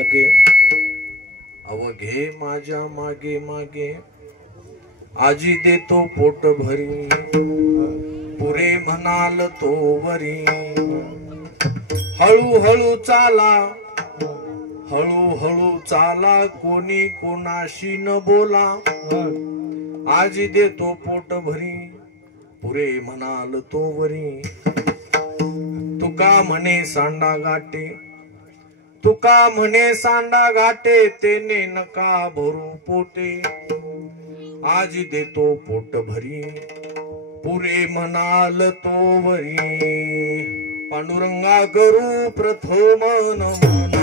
लागे अवघे माझ्या मागे मागे आजी देतो पोट भरी पुरे म्हणाल तो वरी हळूहळू चाला हळूहळू चाला कोणी कोणाशी न बोला आजी देतो पोट भरी पुरे म्हणाल तो वरी तुका म्हणे सांडा गाटे तुका म्हणे सांडा घाटे तेने नका भरू पोटे आजी देतो पोट भरी पुरे म्हणाल तो वरी पांडुरंगा करू प्रथम नमन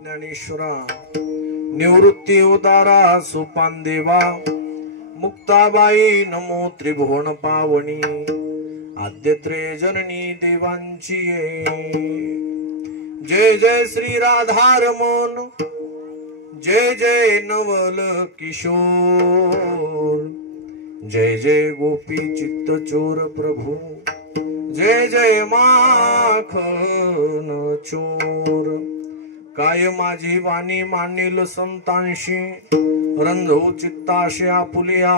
ज्ञानेश्वरा निवृत्ती उदारा सुपान देवा मुक्ताबाई नमो त्रिभुवन पावनी आद्यत्रे जननी देवांची जय जय श्री राधारमण जय जय नवल किशोर जय जय गोपी चित्त चोर प्रभु जय जय माखन चोर काय माझी वाणी मानिल संतांशी रंजू चित्ताशी आपुलिया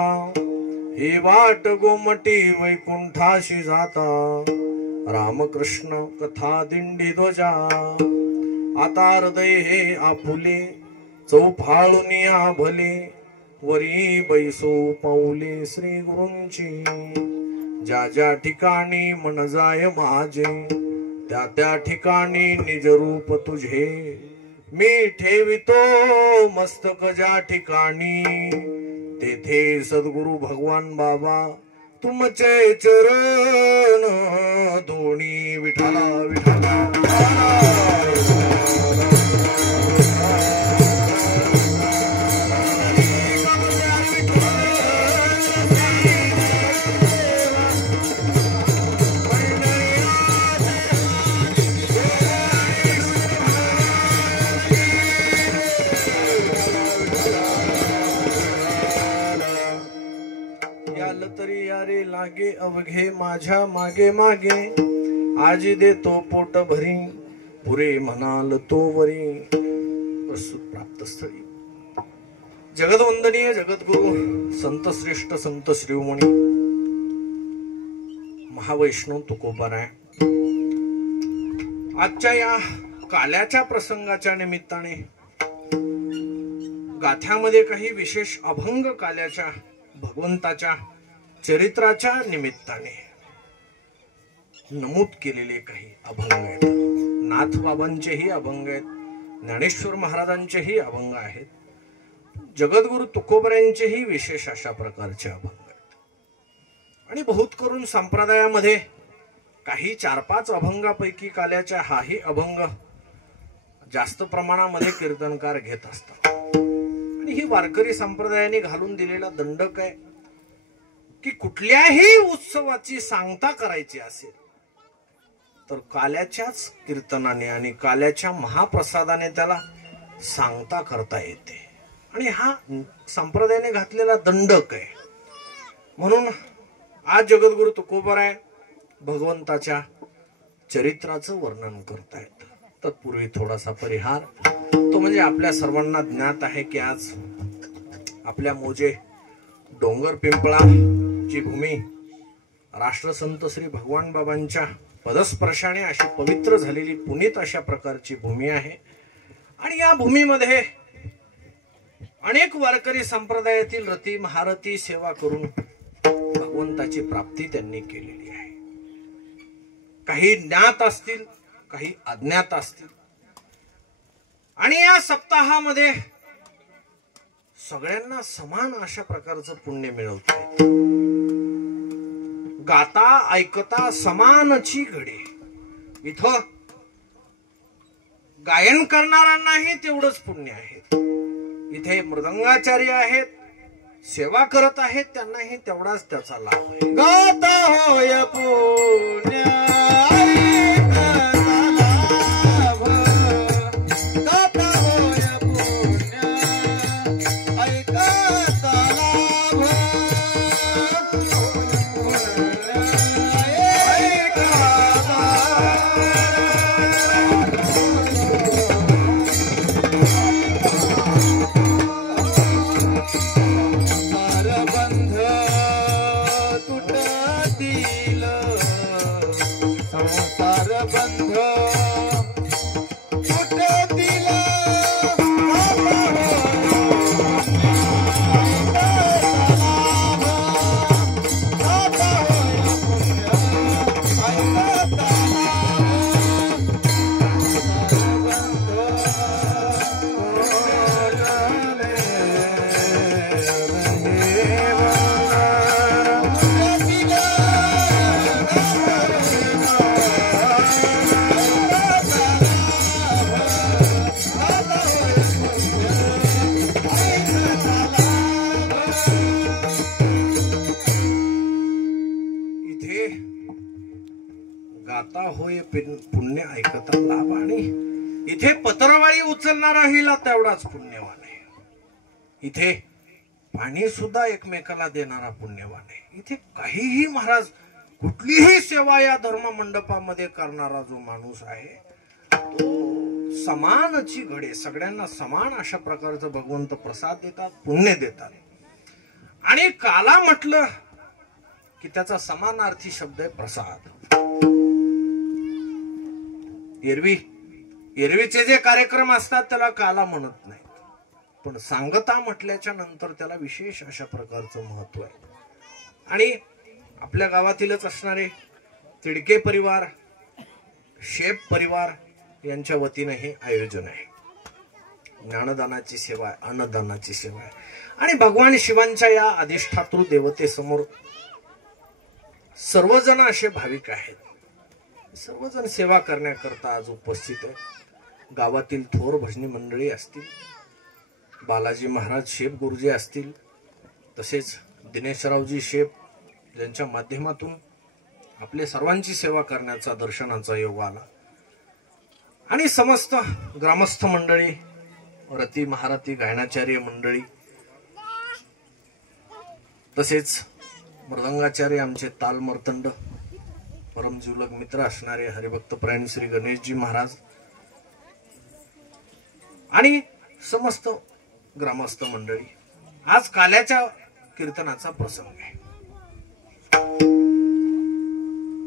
ही वाट गोमटी वैकुंठाशी जाता रामकृष्ण कथा दिंडी ध्वजा आता हृदय हे आपुले चौफाळुनिया भले वरी बैसो पाऊले श्री गुरूंची ज्या ज्या ठिकाणी मन जाय माझे त्या त्या ठिकाणी निज रूप तुझे मी ठेवितो मस्तक ज्या ठिकाणी तेथे सद्गुरु भगवान बाबा तुमचे चरण दोन्ही विठाला विठाला तरी यारे लागे अवघे माझ्या मागे मागे आजी देतो पोट भरी पुरे म्हणाल तो वरी प्रस्तुत प्राप्त स्थळी जगदवंदनीय जगद्गुरु संत श्रेष्ठ संत श्रीमणी महावैष्णव तुकोबाराय आजच्या या काल्याच्या प्रसंगाच्या निमित्ताने गाथ्यामध्ये काही विशेष अभंग काल्याच्या भगवंताच्या चरित्राच्या निमित्ताने नमूद केलेले काही अभंग आहेत. नाथबाबांचेही अभंग आहेत, ज्ञानेश्वर महाराजांचेही अभंग आहेत, जगद्गुरु तुकोबऱ्यांचेही विशेष अशा प्रकारचे अभंग आहेत. आणि बहुत करून संप्रदायामध्ये काही 4-5 अभंगापैकी काल्याच्या हाही अभंग जास्त प्रमाणामध्ये कीर्तनकार घेत असतात. आणि ही वारकरी संप्रदायाने घालून दिलेला दंडक आहे की कुठल्याही उत्सवाची सांगता करायची असेल तर काल्याच्याच कीर्तनाने आणि काल्याच्या महाप्रसादाने त्याला सांगता करता येते. आणि हा संप्रदायाने घातलेला दंडक आहे. म्हणून आज जगद्गुरु तुकोबराय भगवंताच्या चरित्राचं वर्णन करतायत. तत्पूर्वी थोडासा परिहार, तो म्हणजे आपल्या सर्वांना ज्ञात आहे की आज आपल्या मोजे डोंगर पिंपळा ची भूमी राष्ट्रसंत श्री भगवान बाबांच्या पदस्पर्शाने अशी पवित्र झालेली पुनीत अशा प्रकारची भूमी आहे. आणि या भूमीमध्ये अनेक वारकरी संप्रदायातील रती महारथी सेवा करून भगवंताची प्राप्ती त्यांनी केलेली आहे. काही ज्ञात असतील, काही अज्ञात असतील. आणि या सप्ताहामध्ये सगळ्यांना समान अशा प्रकारचं पुण्य मिळवते. गाता ऐकता समानची घडे. इथं गायन करणाऱ्यांनाही तेवढंच पुण्य आहे. इथे मृदंगाचार्य आहेत, सेवा करत आहेत, त्यांनाही तेवढाच त्याचा लाभ आहे. गाता होय पुण्य पुण्य ऐकता लाभ. आणि इथे पत्रवाळी उचलणाराही तेवढाच पुण्यवान आहे. इथे पाणी सुद्धा एकमेकाला देणारा पुण्यवान आहे. इथे काहीही महाराज कुठलीही सेवा या धर्म मंडपामध्ये करणारा जो माणूस आहे तो समानची घडे. सगळ्यांना समान अशा प्रकारचं भगवंत प्रसाद देतात, पुण्य देतात. आणि काला म्हटलं की त्याचा समानार्थी शब्द आहे प्रसाद. एरवीचे जे कार्यक्रम असतात त्याला काला म्हणत नाहीत, पण सांगता म्हटल्याच्या नंतर त्याला विशेष अशा प्रकारचं महत्व आहे. आणि आपल्या गावातीलच असणारे तिडके परिवार, शेप परिवार यांच्या वतीने हे आयोजन आहे. ज्ञानदानाची सेवा आहे, अन्नदानाची सेवा आहे. आणि भगवान शिवांच्या या अधिष्ठातृ देवतेसमोर सर्वजण असे भाविक आहेत. सर्वजण सेवा करण्याकरता आज उपस्थित आहेत. गावातील थोर भजनी मंडळी असतील, बालाजी महाराज शेप गुरुजी असतील, तसेच दिनेशरावजी शेप ज्यांच्या माध्यमातून आपले सर्वांची सेवा करण्याचा दर्शनाचा योग आला. आणि समस्त ग्रामस्थ मंडळी, रती महारथी गायनाचार्य मंडळी, तसेच मृदंगाचार्य आमचे ताल मर्तंड परमजीवलग मित्र असणारे हरिभक्त प्राण श्री गणेशजी महाराज आणि समस्त ग्रामस्थ मंडळी. आज काल्याच्या कीर्तनाचा प्रसंग आहे.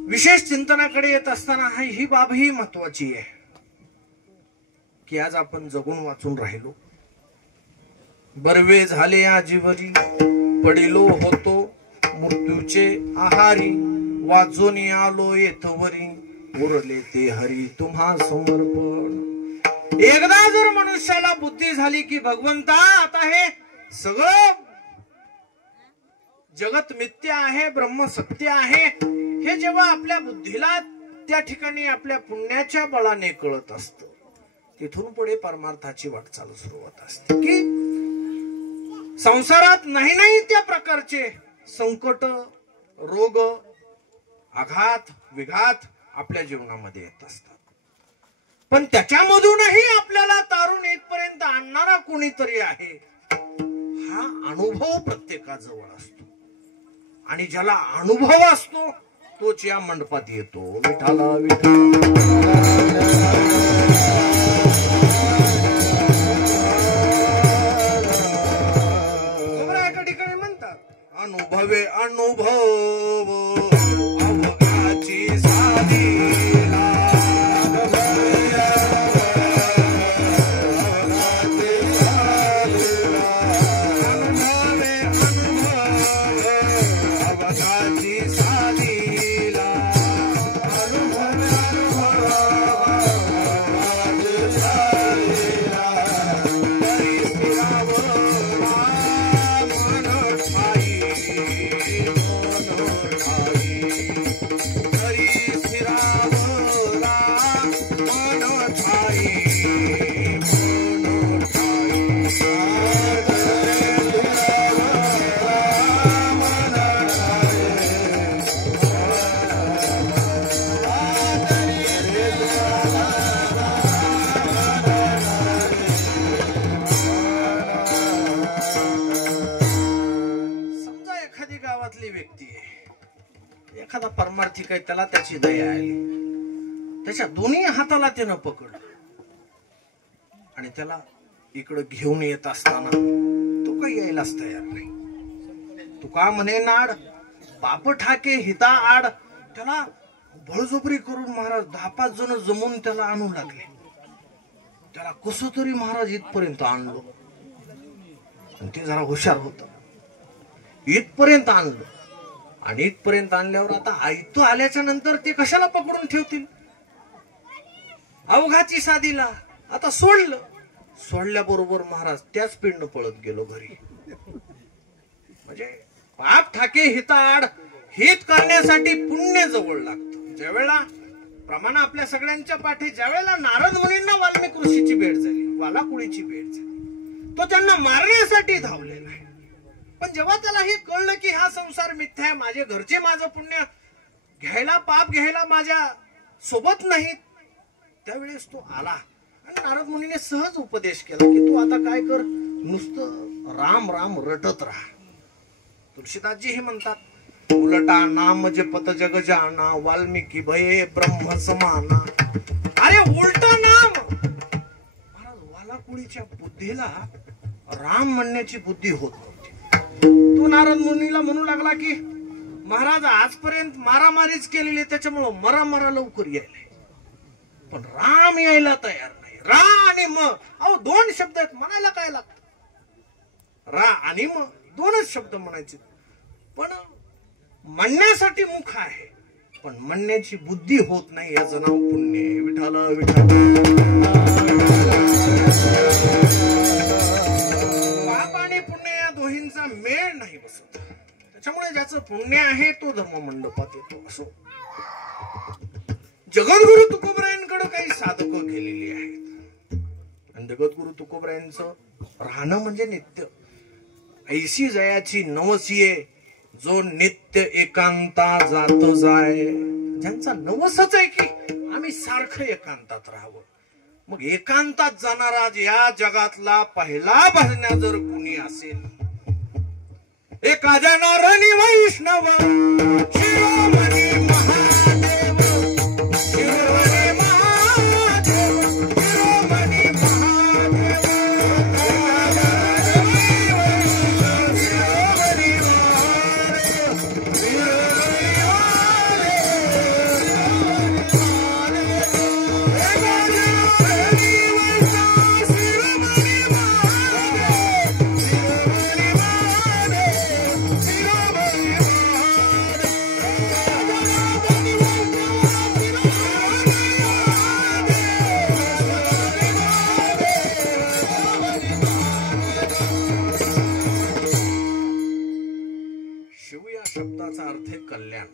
विशेष चिंतनाकडे येत असताना ही बाब ही महत्वाची आहे की आज आपण जगून वाचून राहिलो. बर्वे झाले आजीवरी, पडिलो होतो मृत्यूचे आहारी, वाचून आलो येथवरी, उरले ते हरी तुम्हा समर्पण. एकदा जर मनुष्याला बुद्धी झाली की भगवंता आता हे सगळं जगत मिथ्या आहे, ब्रह्म सत्य आहे, हे जेव्हा आपल्या बुद्धीला त्या ठिकाणी आपल्या पुण्याच्या बळाने कळत असतं, तिथून पुढे परमार्थाची वाटचाल सुरू होत असते. की संसारात नाही त्या प्रकारचे संकट, रोग, आघात, विघात आपल्या जीवनामध्ये येत असतात, पण त्याच्यामधूनही आपल्याला तारून येतपर्यंत आणणारा कोणीतरी आहे हा अनुभव प्रत्येकाजवळ असतो. आणि ज्याला अनुभव असतो तोच या मंडपात येतो. विठाला एका ठिकाणी म्हणतात अनुभवे अनुभव अवघाची साधी. एखादा परमार्थी काय त्याला त्याची दया आली, त्याच्या दोन्ही हाताला त्यानं पकडलं आणि त्याला इकडं घेऊन येत असताना तो काही यायलाच तयार नाही. तुका म्हणे नाड बाप ठाके हिता आड. त्याला बळजबरी करून महाराज 10-5 जण जमून त्याला आणू लागले. त्याला कसं तरी महाराज इथपर्यंत आणलो. ते जरा हुशार होत. इथपर्यंत आणलं आणि इथपर्यंत आणल्यावर आता आयतो आल्याच्या नंतर ते कशाला पकडून ठेवतील. अवघाची साधीला आता सोडलं. सोडल्याबरोबर महाराज त्याच पिंड पळत गेलो घरी. म्हणजे पाप ठाके हिताड. हित करण्यासाठी पुण्य जवळ लागतं. ज्यावेळेला प्रमाण आपल्या सगळ्यांच्या पाठी ज्यावेळेला नारद मुनींना वाल्मिक ऋषीची भेट झाली, वालाकुळीची भेट झाली, तो त्यांना मारण्यासाठी धावलेला आहे. पण जेव्हा त्याला हे कळलं की हा संसार मिथ्या आहे, माझे घरचे माझं पुण्य घ्यायला, पाप घ्यायला माझ्या सोबत नाहीत, त्यावेळेस तो आला आणि नारद मुनीने सहज उपदेश केला की तू आता काय कर, नुसतं राम राम रटत राहा. तुलसीदासजी हे म्हणतात, उलटा नाम जपत जग जाना, वाल्मिकी भये ब्रह्म समाना. अरे उलटा नाम. महाराज वालाकुळीच्या बुद्धीला राम म्हणण्याची बुद्धी होत नव्हती. तो नारद मुनीला म्हणू लागला की महाराज आजपर्यंत मारामारीच केलेली, त्याच्यामुळं मरा लवकर यायला, पण राम यायला तयार नाही. रा आणि म, अहो 2 शब्द आहेत, म्हणायला काय लागतं. रा आणि म 2च शब्द म्हणायचे, पण म्हणण्यासाठी मुख आहे, पण म्हणण्याची बुद्धी होत नाही. याचं नाव पुण्य आहे. विठाल विठाल. पाप आणि पुण्य या दोहींचा मेळ नाही बसत. त्याच्यामुळे ज्याचं पुण्य आहे तो धर्ममंडपात येतो. असो, जगद्गुरु तुकोबरायांकडे काही साधकं गेलेली आहेत आणि जगद्गुरु तुकोबरायांचं राहणं म्हणजे नित्य. ऐशी जयाची नवसिये, जो नित्य एकांता जात जाय. ज्यांचा नवसच आहे की आम्ही सारखं एकांतात राहावं. मग एकांतात जाणारा या जगातला पहिला भजन्या जर कुणी असेल, एका जनारणी वैष्णव शिरोमणी महादेव, शिरोमणी महादेव, शिरोमणी महादेव, कल्याण.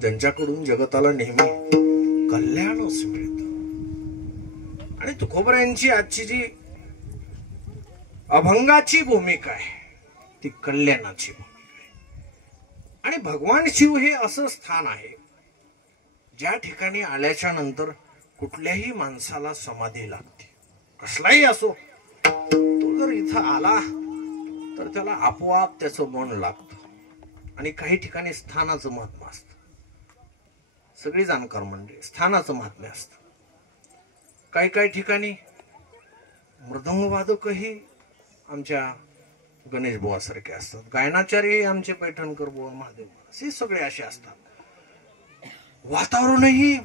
ज्यांच्याकडून जगताला नेहमी कल्याणच मिळत. आणि तुकोबरायांची आजची जी अभंगाची भूमिका आहे ती कल्याणाची भूमिका आहे. आणि भगवान शिव हे असं स्थान आहे ज्या ठिकाणी आल्याच्या नंतर कुठल्याही माणसाला समाधी लागते. कसलाही असो, तो जर इथं आला तर त्याला आपोआप त्याचं मन लागतं. आणि काही ठिकाणी स्थानाचं महात्म्य असतं. सगळी जाणकार मंडळी स्थानाचं महात्म्य असतं. काही ठिकाणी मृदंगवादकही आमच्या गणेश बुवा सारखे असतात, गायनाचार्यही आमचे पैठणकर बुवा, महादेव असे सगळे असे असतात. वातावरणही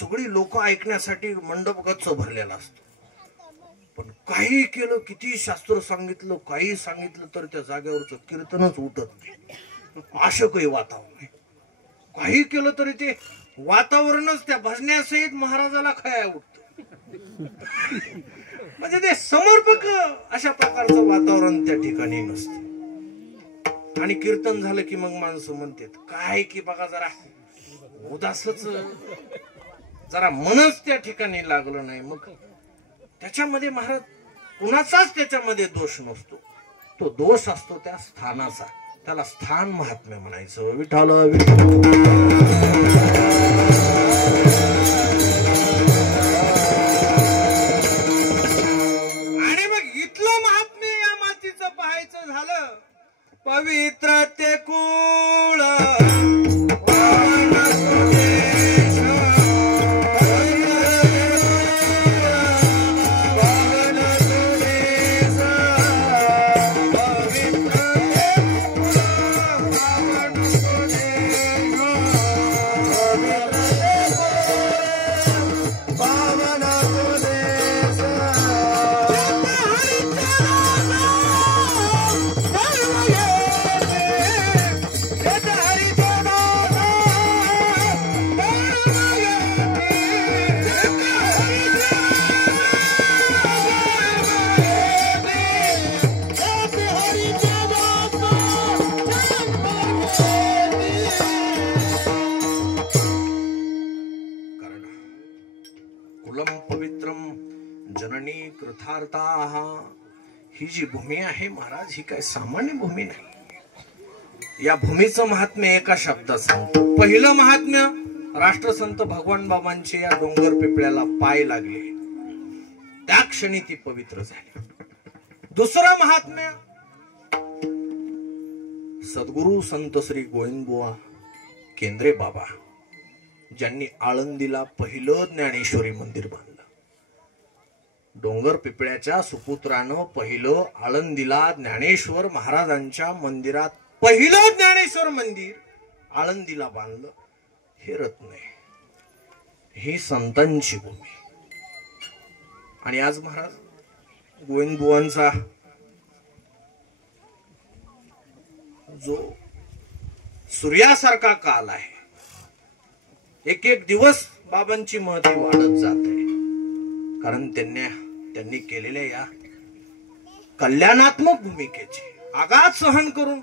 सगळी लोक ऐकण्यासाठी मंडप गच्च भरलेला असतो. पण काही केलं, किती शास्त्र सांगितलं, काही सांगितलं तर त्या जागेवरचं कीर्तनच उठत नाही. असं काही वातावरण आहे. काही केलं तरी ते वातावरणच त्या भजण्यासहित महाराजाला खया उठत. म्हणजे ते समर्पक अशा प्रकारचं वातावरण त्या ठिकाणी नसतं. आणि कीर्तन झालं की मग माणसं म्हणतात काय की बघा जरा उदासच, जरा मनच त्या ठिकाणी लागलं नाही. मग त्याच्यामध्ये महाराज कुणाचाच त्याच्यामध्ये दोष नसतो. तो दोष असतो त्या स्थानाचा. त्याला स्थान महात्म्य म्हणायचं. विठाल विठाल. आणि मग इथलं महात्म्य या मातीचं पाहायचं झालं पवित्र ते कुळ जननी कृतार्थाः ही जी भूमी आहे महाराज ही काय सामान्य भूमी नाही। या भूमीचं महात्म्य एका शब्दात सांगतो। पहिलं महात्म्य राष्ट्रसंत भगवान बाबांचे या डोंगर पिपळ्याला पाय लागले त्या क्षणी ती पवित्र झाली। दुसरं महात्म्य सद्गुरु संत श्री गोविंदबुवा केंद्रे बाबा ज्यांनी आळंदीला पहिलं ज्ञानेश्वरी मंदिर बांधलं। डोंगर पिपळ्याच्या सुपुत्रानं पहिलं आळंदीला ज्ञानेश्वर महाराजांच्या मंदिरात पहिलं ज्ञानेश्वर मंदिर आळंदीला बांधलं। हे रत्न आहे, ही संतांची भूमी। आणि आज महाराज गोविंदबुवांचा जो सूर्यासारखा काल आहे, एक एक दिवस बाबांची महती वाढत जाते, कारण त्यांनी केलेल्या या कल्याणात्मक भूमिकेची आघात सहन करून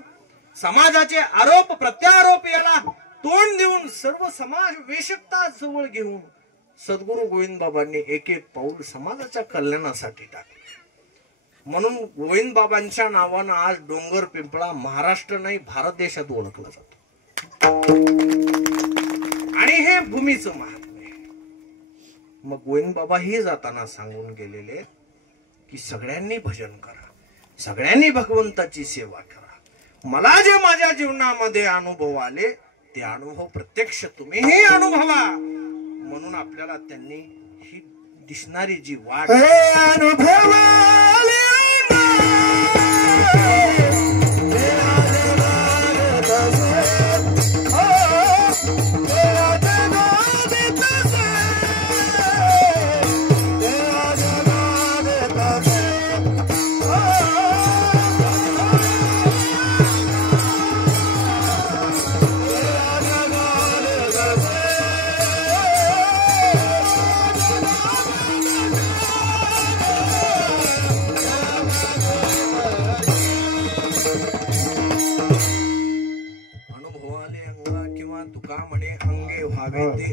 समाजाचे आरोप प्रत्यारोप याला तोंड देऊन सर्व समाज वेशकता जवळ घेऊन सद्गुरु गोविंद बाबांनी एक एक पाऊल समाजाच्या कल्याणासाठी टाकले। म्हणून गोविंद बाबांच्या नावानं आज डोंगर पिंपळा महाराष्ट्र नाही भारत देशात ओळखला जातो। आणि हे भूमीचं महात्म्य आहे। मग गोविंद बाबा हे जाताना सांगून गेलेले की सगळ्यांनी भजन करा, सगळ्यांनी भगवंताची सेवा करा। मला जे माझ्या जीवनामध्ये अनुभव आले ते अनुभव प्रत्यक्ष तुम्हीही अनुभवा। म्हणून आपल्याला त्यांनी ही दिसणारी जी वाट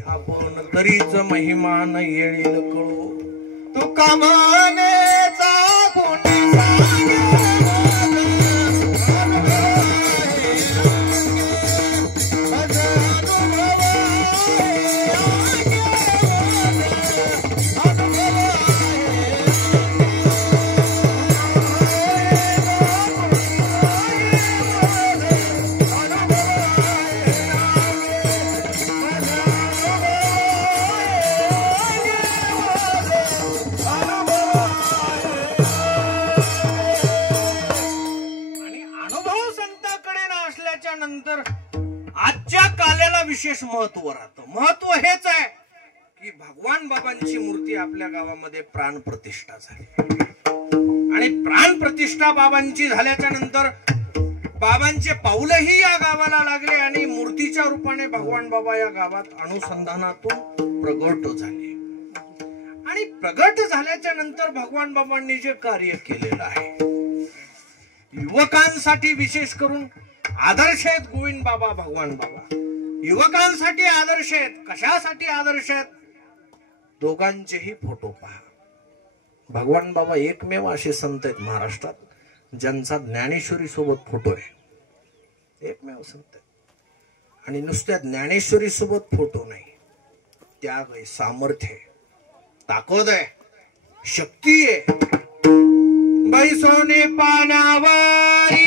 आपण तरीच महिमा न येईल कळो। तुका मानेचा गुण विशेष महत्व राहतं। महत्व हेच आहे की भगवान बाबांची मूर्ती आपल्या गावामध्ये प्राण प्रतिष्ठा झाली आणि प्राण प्रतिष्ठा बाबांची झाल्याच्या नंतर बाबांचे पाऊलही या गावाला लागले आणि मूर्तीच्या रूपाने भगवान बाबा या गावात अनुसंधानातून प्रगट झाले। आणि प्रगट झाल्याच्या नंतर भगवान बाबांनी जे कार्य केलेलं आहे युवकांसाठी विशेष करून आदर्श आहेत गोविंद बाबा भगवान बाबा। युवकांसाठी आदर्श आहेत। कशासाठी आदर्श आहेत? दोघांचेही फोटो पहा। भगवान बाबा एकमेव असे संत आहेत महाराष्ट्रात ज्यांचा ज्ञानेश्वरी सोबत फोटो आहे। एकमेव संत आहे। आणि नुसत्या ज्ञानेश्वरी सोबत फोटो नाही, त्याग आहे, सामर्थ्य आहे, ताकद आहे, शक्ती आहे। बैसोने पानावारी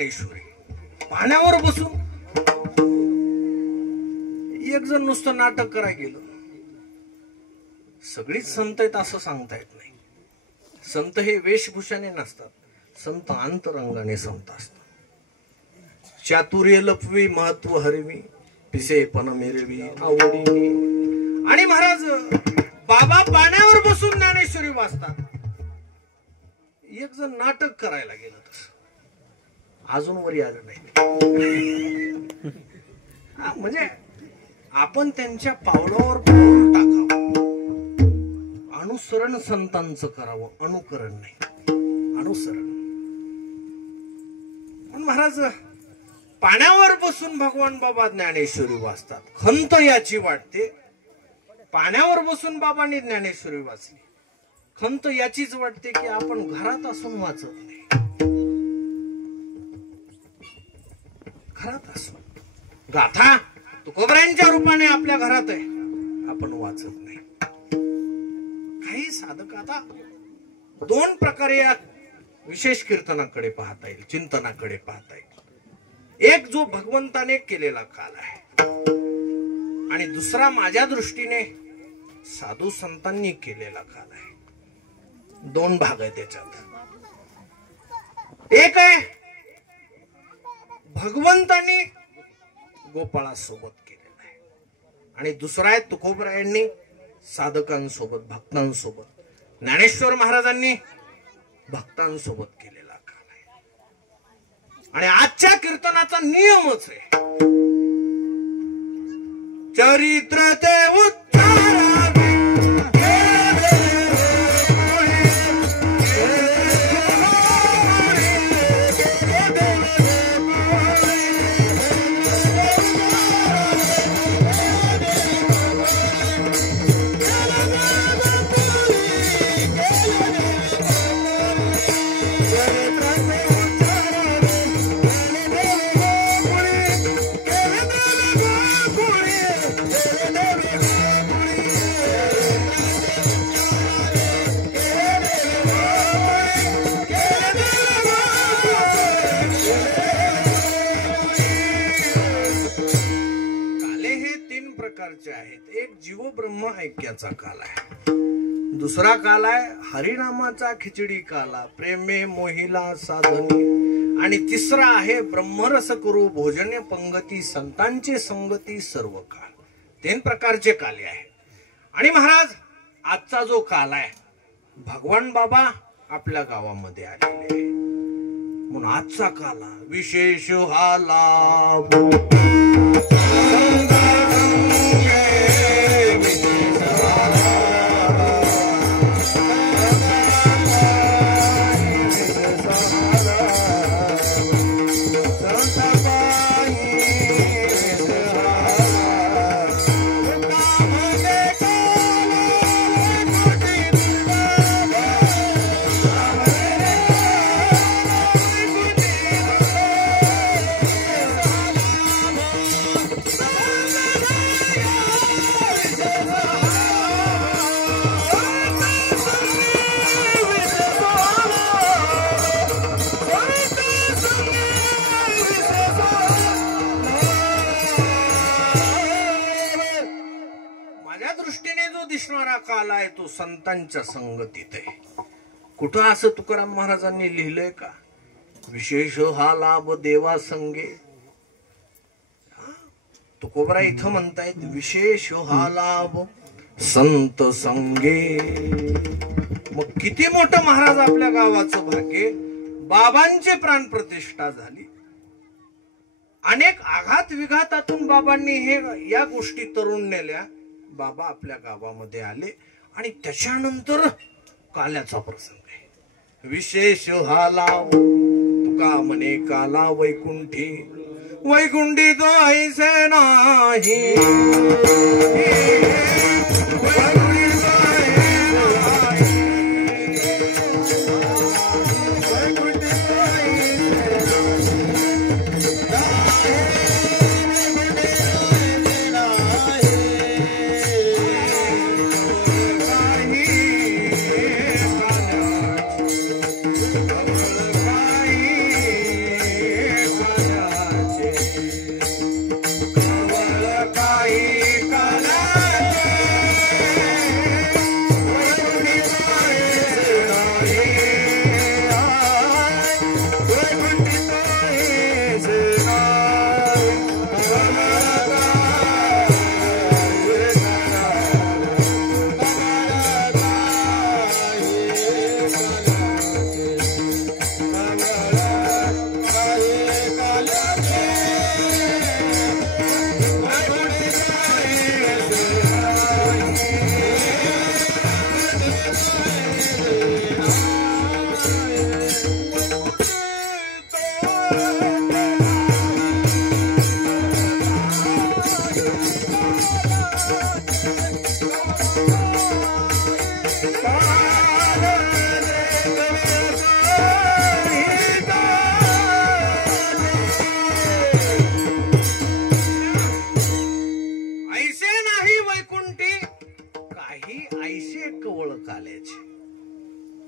ज्ञानेश्वरी. पाण्यावर बसून एक जण नुसतं नाटक करायला गेलं. सगळीच संत आहेत असं सांगता येत नाही. संत हे वेशभूषाने नसतात, संत अंतरंगाने संत असतात. चातुर्य लपवी महत्व हरवी पिसे पण मेरवी आवडीने. आणि महाराज बाबा पाण्यावर बसून ज्ञानेश्वरी वाचतात. एक जण नाटक करायला गेलं तसं अजून वरी आलं नाही. म्हणजे आपण त्यांच्या पावलावर पाऊल टाकावं, अनुसरण संतांचं करावं, अनुकरण नाही, अनुसरण. पण महाराज पाण्यावर बसून भगवान बाबा ज्ञानेश्वरी वाचतात. खंत याची वाटते पाण्यावर बसून बाबांनी ज्ञानेश्वरी वाचली. खंत याचीच वाटते की आपण घरात असून वाचत नाही. घरात असून गाथा तुकोबरायांच्या रूपाने आपल्या घरात आहे, आपण वाचत नाही. काही साधक आता दोन प्रकारे या विशेष कीर्तनाकडे पाहता येईल, चिंतनाकडे पाहता येईल. एक जो भगवंताने केलेला काल आहे आणि दुसरा माझ्या दृष्टीने साधू संतांनी केलेला काल आहे. दोन भाग आहे त्याच्यात. एक आहे भगवंतांनी गोपाळासोबत केलेला आहे आणि दुसरा आहे तुकोबरायांनी साधकांसोबत, भक्तांसोबत, ज्ञानेश्वर महाराजांनी भक्तांसोबत केलेला काल आहे. आणि आजच्या कीर्तनाचा नियमच आहे चरित्र ते उच्चारावे. आहेत. एक जीव ब्रह्म ऐक्याचा काल आहे, दुसरा काल आहे हरिनामाचा खिचडी काला, प्रेमे मोहिला साधनी, आणि तिसरा आहे ब्रह्मरस करू भोजने पंगती, संतांची संगती सर्व काल. 3 प्रकारचे काले आहे. आणि महाराज आजचा जो काल आहे भगवान बाबा आपल्या गावामध्ये आलेले आहे म्हणून आजचा काला विशेष हा लाभ. काल आहे तो संतांच्या संगतीत आहे. कुठं असं तुकाराम महाराजांनी लिहिलंय का विशेष हा लाभ देवा संगे? तुकोबरा इथं म्हणतायत विशेष हा लाभ संत संगे. मग किती मोठं महाराज आपल्या गावाचं भाग्य. बाबांची प्राण प्रतिष्ठा झाली. अनेक आघात विघातातून बाबांनी हे या गोष्टी तरुण नेल्या. बाबा आपल्या गावामध्ये आले आणि त्याच्यानंतर काल्याचा प्रसंग आहे. विशेष हा लाव तुका म्हणे काला वैकुंठी, वैकुंठी तो ऐसे नाही.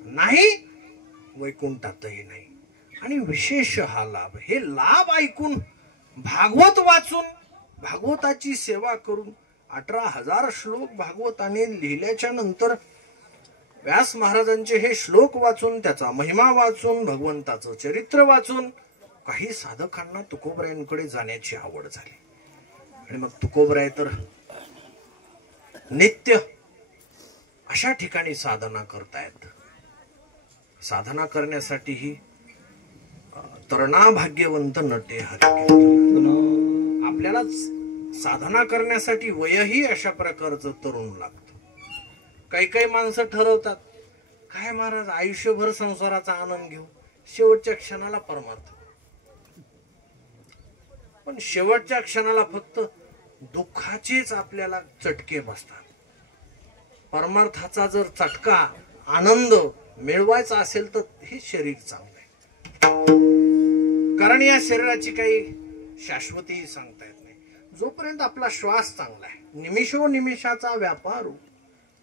नाही वैकुंठातही नाही. आणि विशेष हा लाभ, हे लाभ ऐकून भागवत वाचून भागवताची सेवा करून 18,000 श्लोक भागवताने लिहिल्याच्या नंतर व्यास महाराजांचे हे श्लोक वाचून, त्याचा महिमा वाचून, भगवंताचं चरित्र वाचून काही साधकांना तुकोबरायांकडे जाण्याची आवड झाली. आणि मग तुकोबराय तर नित्य अशा ठिकाणी साधना करतायत. साधना करण्यासाठी ही तरणा भाग्यवंत नटे हरिकीर्तन. आपल्याला साधना करण्यासाठी वयही अशा प्रकारचं तरुण लागतं. काही काही माणसं ठरवतात, काय महाराज आयुष्यभर संसाराचा आनंद घेऊ, शेवटच्या क्षणाला परमार्थ. पण शेवटच्या क्षणाला फक्त दुःखाचेच आपल्याला चटके बसतात. परमार्थाचा जर चटका आनंद मिळवायचा असेल तर हे शरीर चांगलं आहे. कारण या शरीराची काही शाश्वती सांगता येत नाही. जोपर्यंत आपला श्वास चांगला आहे, निमिषो निमिषाचा व्यापार.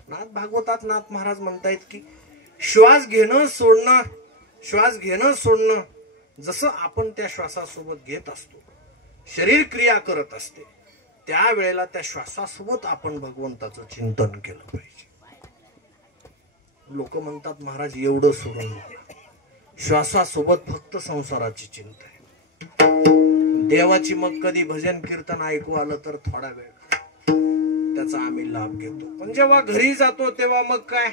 नाथ भागवतात नाथ महाराज म्हणतायत की श्वास घेणं सोडणं, श्वास घेणं सोडणं जसं आपण त्या श्वासासोबत घेत असतो, शरीर क्रिया करत असते, त्यावेळेला त्या श्वासासोबत आपण भगवंताचं चिंतन केलं पाहिजे. लोक म्हणतात महाराज एवढं सोडून श्वासासोबत फक्त संसाराची चिंता आहे. देवाची मग कधी भजन कीर्तन ऐकू आलं तर थोडा वेळ त्याचा आम्ही लाभ घेतो. पण जेव्हा घरी जातो तेव्हा मग काय,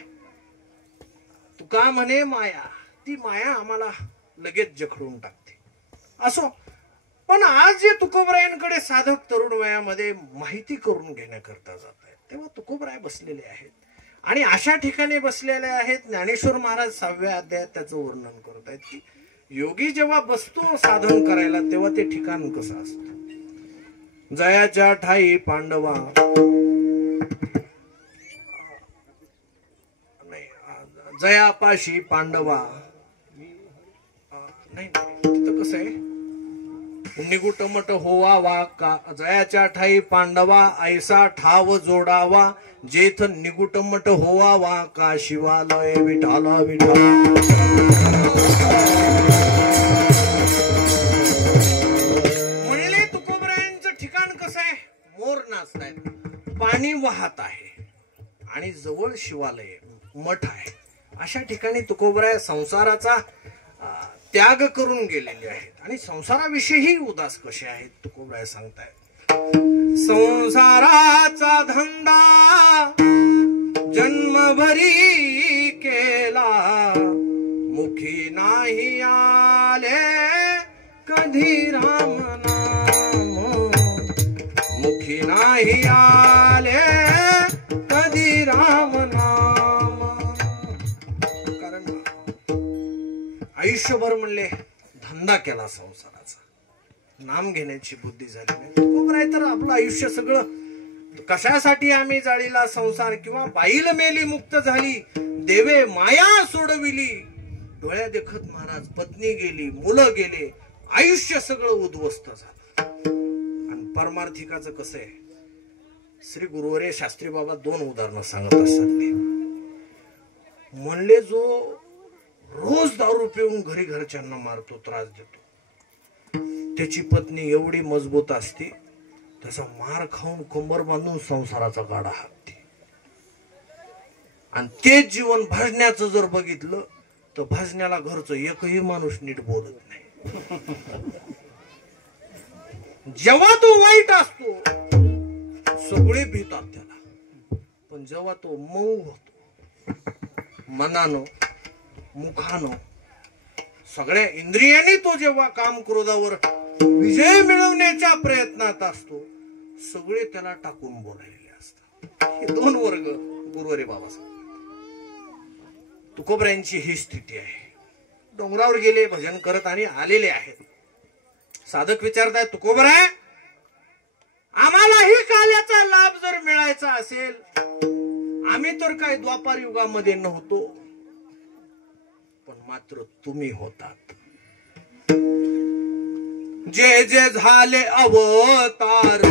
तुका म्हणे माया, ती माया आम्हाला लगेच जखडून टाकते. असो, पण आज जे तुकोबरायांकडे साधक तरुण वयामध्ये माहिती करून घेण्याकरता जात आहेत, तेव्हा तुकोबराय बसलेले आहेत. आणि अशा ठिकाणी बसलेले आहेत. ज्ञानेश्वर महाराज 6व्या अध्यायात त्याचं वर्णन करत आहेत की योगी जेव्हा बसतो साधन करायला तेव्हा ते ठिकाण कसं असतं. जयाच्या ठाई पांडवा, नाही, जयापाशी पांडवा, नाही तिथं कसं आहे, निगुटमट होवा का, जयाच्या ठाई पांडवा ऐसा ठाव जोडावा, जेथ निगुटमट होवा का, शिवालय विठाला विठाला. म्हणले तुकोबरायांचं ठिकाण कसं आहे, मोर नाचतायत, पाणी वाहत आहे आणि जवळ शिवालय मठ आहे. अशा ठिकाणी तुकोबराय संसाराचा त्याग करून गेलेले आहेत. आणि संसाराविषयी उदास कसे आहेत तुकोबराय सांगतायत. संसाराचा धंदा जन्मभरी केला, मुखी नाही आले कधी राम नाम, मुखी नाही आले कधी राम नाम. कारण आयुष्यभर म्हणले धंदा केला संसाराचा, नाम घेण्याची बुद्धी झाली नाही. तुकोबराय तर आपलं आयुष्य सगळं कशासाठी आम्ही जाळीला संसार, किंवा बाईल मेली मुक्त झाली, देवे माया सोडविली, डोळ्या देखत महाराज पत्नी गेली, मुलं गेले, आयुष्य सगळं उद्ध्वस्त झालं. आणि परमार्थिकाचं कसं आहे, श्री गुरुवरे शास्त्री बाबा 2 उदाहरणं सांगत असतात. म्हणले जो रोज दारू पिऊन घरी घरच्यांना मारतो, त्रास देतो, त्याची पत्नी एवढी मजबूत असते, त्याचा मार खाऊन कंबर बांधून संसाराचा गाडा हाकते. आणि तेच जीवन भजण्याचं जर बघितलं तर भजण्याला घरचं एकही माणूस नीट बोलत नाही. जेव्हा तो वाईट असतो सगळे भीतात त्याला, पण जेव्हा तो मऊ होतो मनानं मुखानं सगळ्या इंद्रियांनी तो जेव्हा काम क्रोधावर विजय मिळवण्याच्या प्रयत्नात असतो सगळे त्याला टाकून बोलायले असतात. हे दोन वर्ग गुरुवारी बाबासाहेब तुकोबऱ्यांची ही स्थिती आहे. डोंगरावर गेले, भजन करत आणि आलेले आहेत. साधक विचारताय, तुकोबराय आम्हालाही काल्याचा लाभ जर मिळायचा असेल, आम्ही तर काय द्वापार युगामध्ये नव्हतो, पण मात्र तुम्ही होतात. जे जे झाले अवतार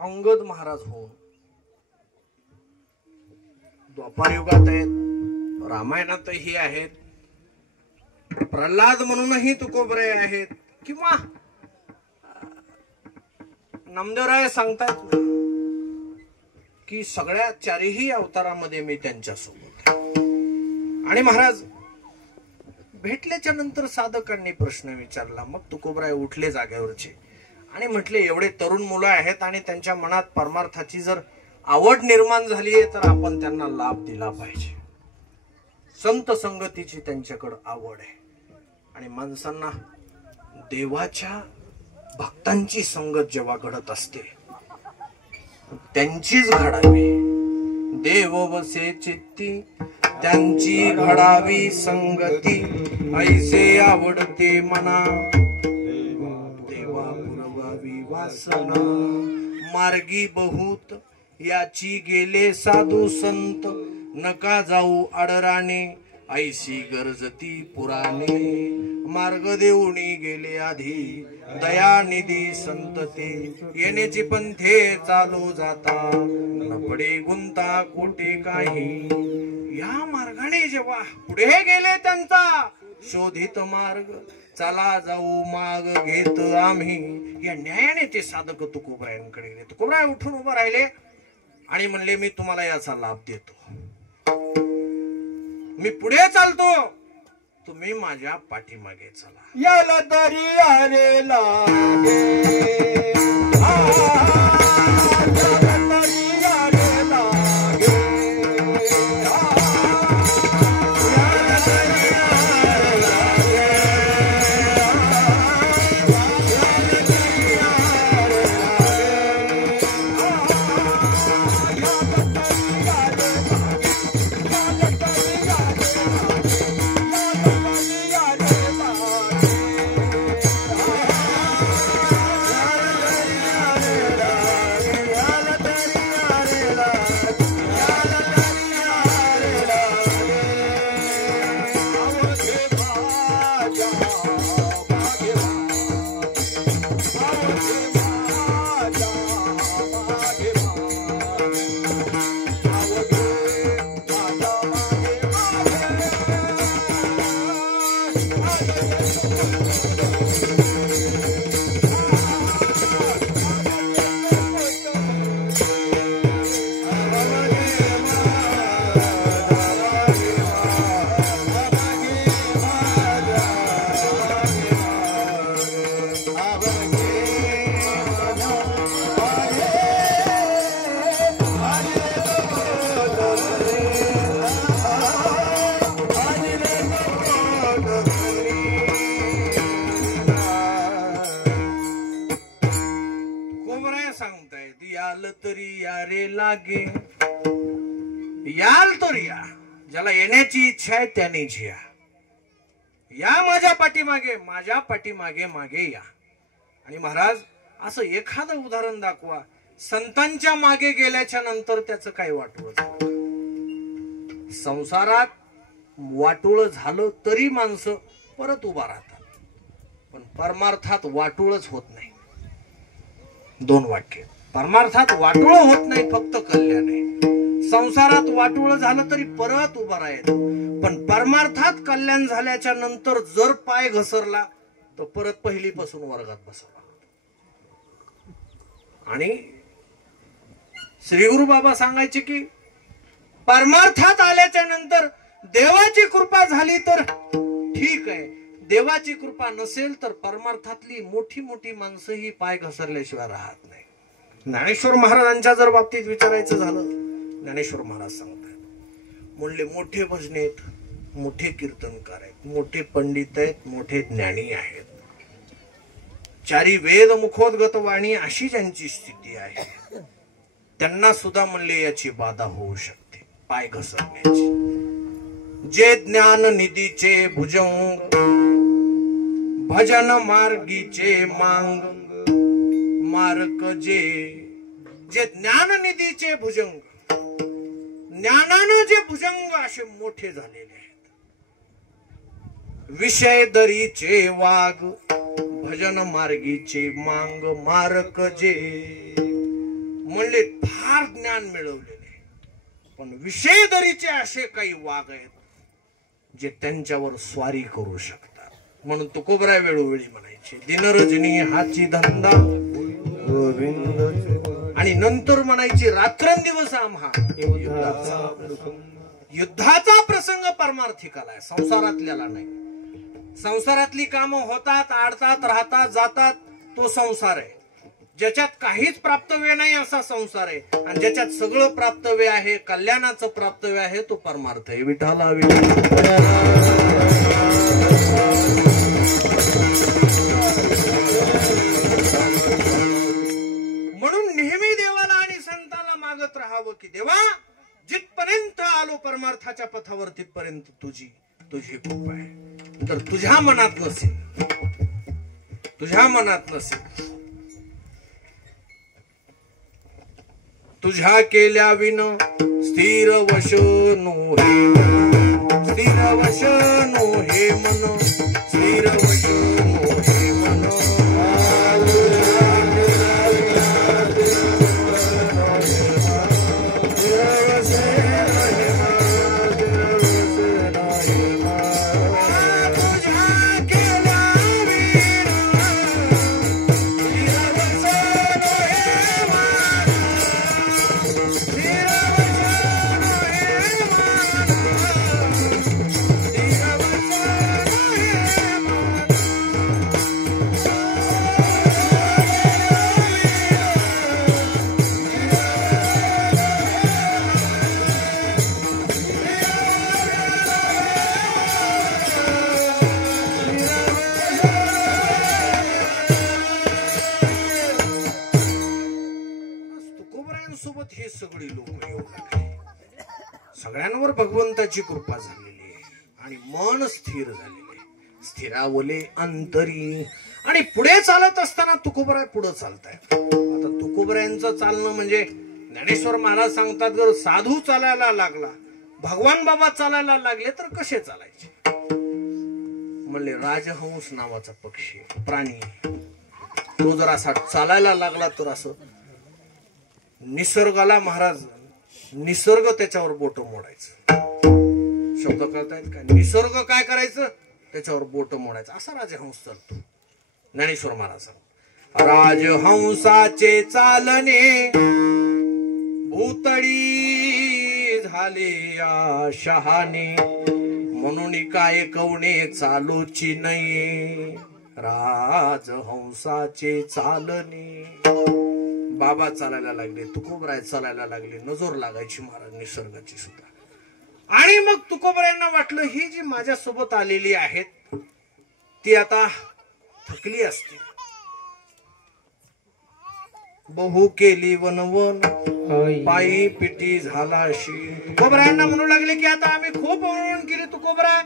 अंगद महाराज होऊन द्वापार युगात आहेत, रामायणातही आहेत, प्रल्हाद म्हणूनही तुकोबरे आहेत, किंवा नामदेवराय सांगतात की सगळ्या चारही अवतारामध्ये मी त्यांच्या सोबत आहे. आणि महाराज भेटल्याच्या नंतर साधकांनी प्रश्न विचारला. मग तुकोबराय उठले जागेवरचे आणि म्हटले, एवढे तरुण मुलं आहेत आणि त्यांच्या मनात परमार्थाची जर आवड निर्माण झाली आहे तर आपण त्यांना लाभ दिला पाहिजे. संत संगतीची त्यांच्याकडे आवड आहे आणि माणसांना देवाच्या भक्तांची संगत जेव्हा घडत असते त्यांचीच घडावी. देव वसे चित्ती त्यांची घडावी संगती, ऐसे आवडते मना वासना. मार्गी बहुत याची गेले साधू संत, नका जाऊ आडराने ऐशी गरजती पुराणे. मार्ग देऊनी गेले आधी दयानिधी संत ते, येण्याची पंथे चालू जाता न पडे गुंता कोटे काही. या मार्गाने जेव्हा पुढे गेले त्यांचा शोधित मार्ग, चला जाऊ माग घेत आम्ही. या न्यायाने ते साधक तुकोबरायांकडे गेले. तुकोबराय उठून उभं राहिले आणि म्हणले, मी तुम्हाला याचा लाभ देतो, मी पुढे चालतो, तुम्ही माझ्या पाठीमागे चला. याला तरी अरे लागे, लागे. याल तर या, ज्याला येण्याची इच्छा आहे त्यानेच या. या माझ्या पाठीमागे, माझ्या पाठीमागे मागे या. आणि महाराज असं एखादं उदाहरण दाखवा संतांच्या मागे गेल्याच्या नंतर त्याचं काय वाटोळं झालं? संसारात वाटोळं झालं तरी माणसं परत उभा राहतात, पण परमार्थात वाटोळच होत नाही. 2 वाक्य. परमार्थात वाटोळं होत नाही, फक्त कल्याण आहे. संसारात वाटोळं झालं तरी परत उभा राहायचं, पण परमार्थात कल्याण झाल्याच्या नंतर जर पाय घसरला तर परत पहिलीपासून वर्गात बसावा. आणि श्री गुरु बाबा सांगायचे की परमार्थात आल्याच्या नंतर देवाची कृपा झाली तर ठीक आहे, देवाची कृपा नसेल तर परमार्थातली मोठी मोठी माणसं ही पाय घसरल्याशिवाय राहत नाही. ज्ञानेश्वर महाराजांच्या जर बाबतीत विचारायचं झालं, ज्ञानेश्वर महाराज सांगतात, म्हणले मोठे भजने आहेत, मोठे कीर्तनकार आहेत, मोठे पंडित आहेत, मोठे ज्ञानी आहेत, 4 वेद मुखोद्गत वाणी अशी ज्यांची स्थिती आहे, त्यांना सुद्धा म्हणले याची बाधा होऊ शकते, पाय घसरण्याची. जे ज्ञान निधीचे भुजंग, भजन मार्गीचे मांग, मार्ग जे ज्ञान निधीचे भुजंग, ज्ञानानं जे भुजंग असे मोठे झालेले आहेत, विषय दरीचे वाघ, भजन मार्गीचे मांग, मार्ग जे म्हणले फार ज्ञान मिळवलेले, पण विषय दरीचे असे काही वाघ आहेत जे त्यांच्यावर स्वारी करू शकतात. म्हणून तुकोबराय वेळोवेळी म्हणायचे, दिनरजनी हाची धंदा गोविंद, आणि नंतर म्हणायचे रात्रंदिवस आम्हा युद्धाचा प्रसंग परमार्थिकाला आहे, संसारातल्याला नाही. संसारातली कामं होतात, आडतात, राहतात, जातात, तो संसार आहे. ज्याच्यात काहीच प्राप्तव्य नाही असा संसार आहे, आणि ज्याच्यात सगळं प्राप्तव्य आहे, कल्याणाचं प्राप्तव्य आहे, तो परमार्थ आहे. विठाला म्हणून नेहमी देवाला आणि संताला मागत राहावं की देवा, जिथपर्यंत आलो परमार्थाच्या पथावर तिथपर्यंत तुझी कृपा आहे. तर तुझ्या मनात नसेल, तुझ्या मनात नसेल, तुझ्या केल्या विन स्थिर वश नो हे मन, स्थिर वश नो हे मन, स्थिर वश नो हे मन. सोबत हे सगळे लोक येऊ लागले. सगळ्यांवर भगवंताची कृपा झालेली आहे आणि मन स्थिर झालेले, स्थिरावले अंतरी. आणि पुढे चालत असताना तुकोबराय पुढे चालतायत. आता तुकोबरायांचं चालणं म्हणजे ज्ञानेश्वर महाराज सांगतात, जर साधू चालायला लागला, भगवान बाबा चालायला लागले तर कसे चालायचे? म्हणले राजहंस नावाचा पक्षी प्राणी, तो जर असा चालायला लागला तर असं निसर्गाला महाराज, निसर्ग त्याच्यावर बोट मोडायचं. शब्द कळतायत का? निसर्ग काय करायचं? त्याच्यावर बोट मोडायचं. असा राजहंस चालतो. ज्ञानेश्वर महाराज सांगतात, राजहंसाचे चालणे भूतळी झाले या शहाणे, म्हणून काय कवणे चालूची नाही. राजहंसाचे चालणे. बाबा चालायला लागले, तुकोबराय चालायला लागले, नजर लागायची महाराज निसर्गाची सुद्धा. आणि मग तुकोबरायांना वाटलं, ही जी माझ्या सोबत आलेली आहेत ती आता थकली असते. बहु केली वनवन पायी पिटी झाला अशी. तुकोबरायांना म्हणू लागले की आता आम्ही खूप वणवण केली तुकोबराय,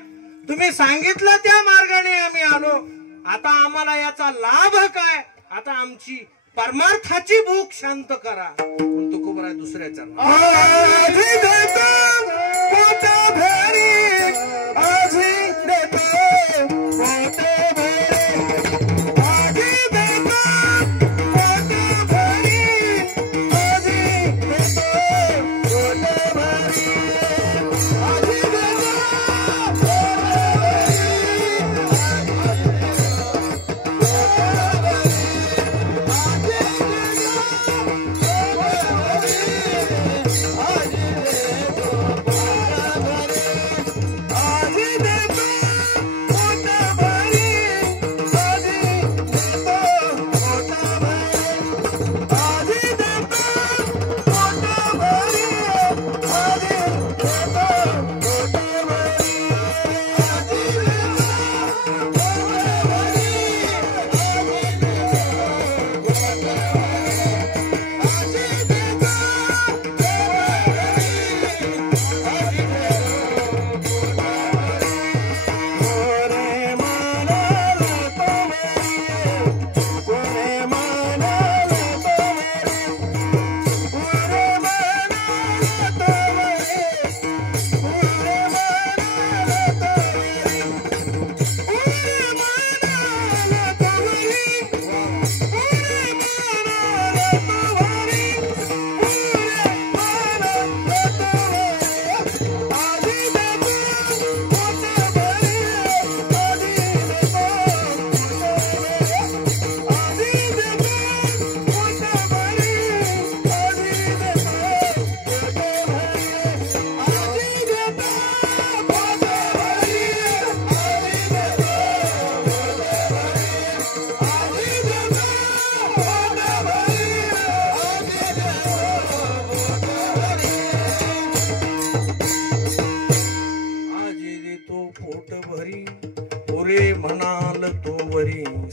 तुम्ही सांगितलं त्या मार्गाने आम्ही आलो, आता आम्हाला याचा लाभ काय? आता आमची परमार्थाची भूक शांत करा. पण तुकोबराय दुसऱ्या चरणात आजी देतो पोट भरी, आजी देतो पोट भरी, आजी देतो पोट भरी, आजी देतो पोट भरी, आजी देतो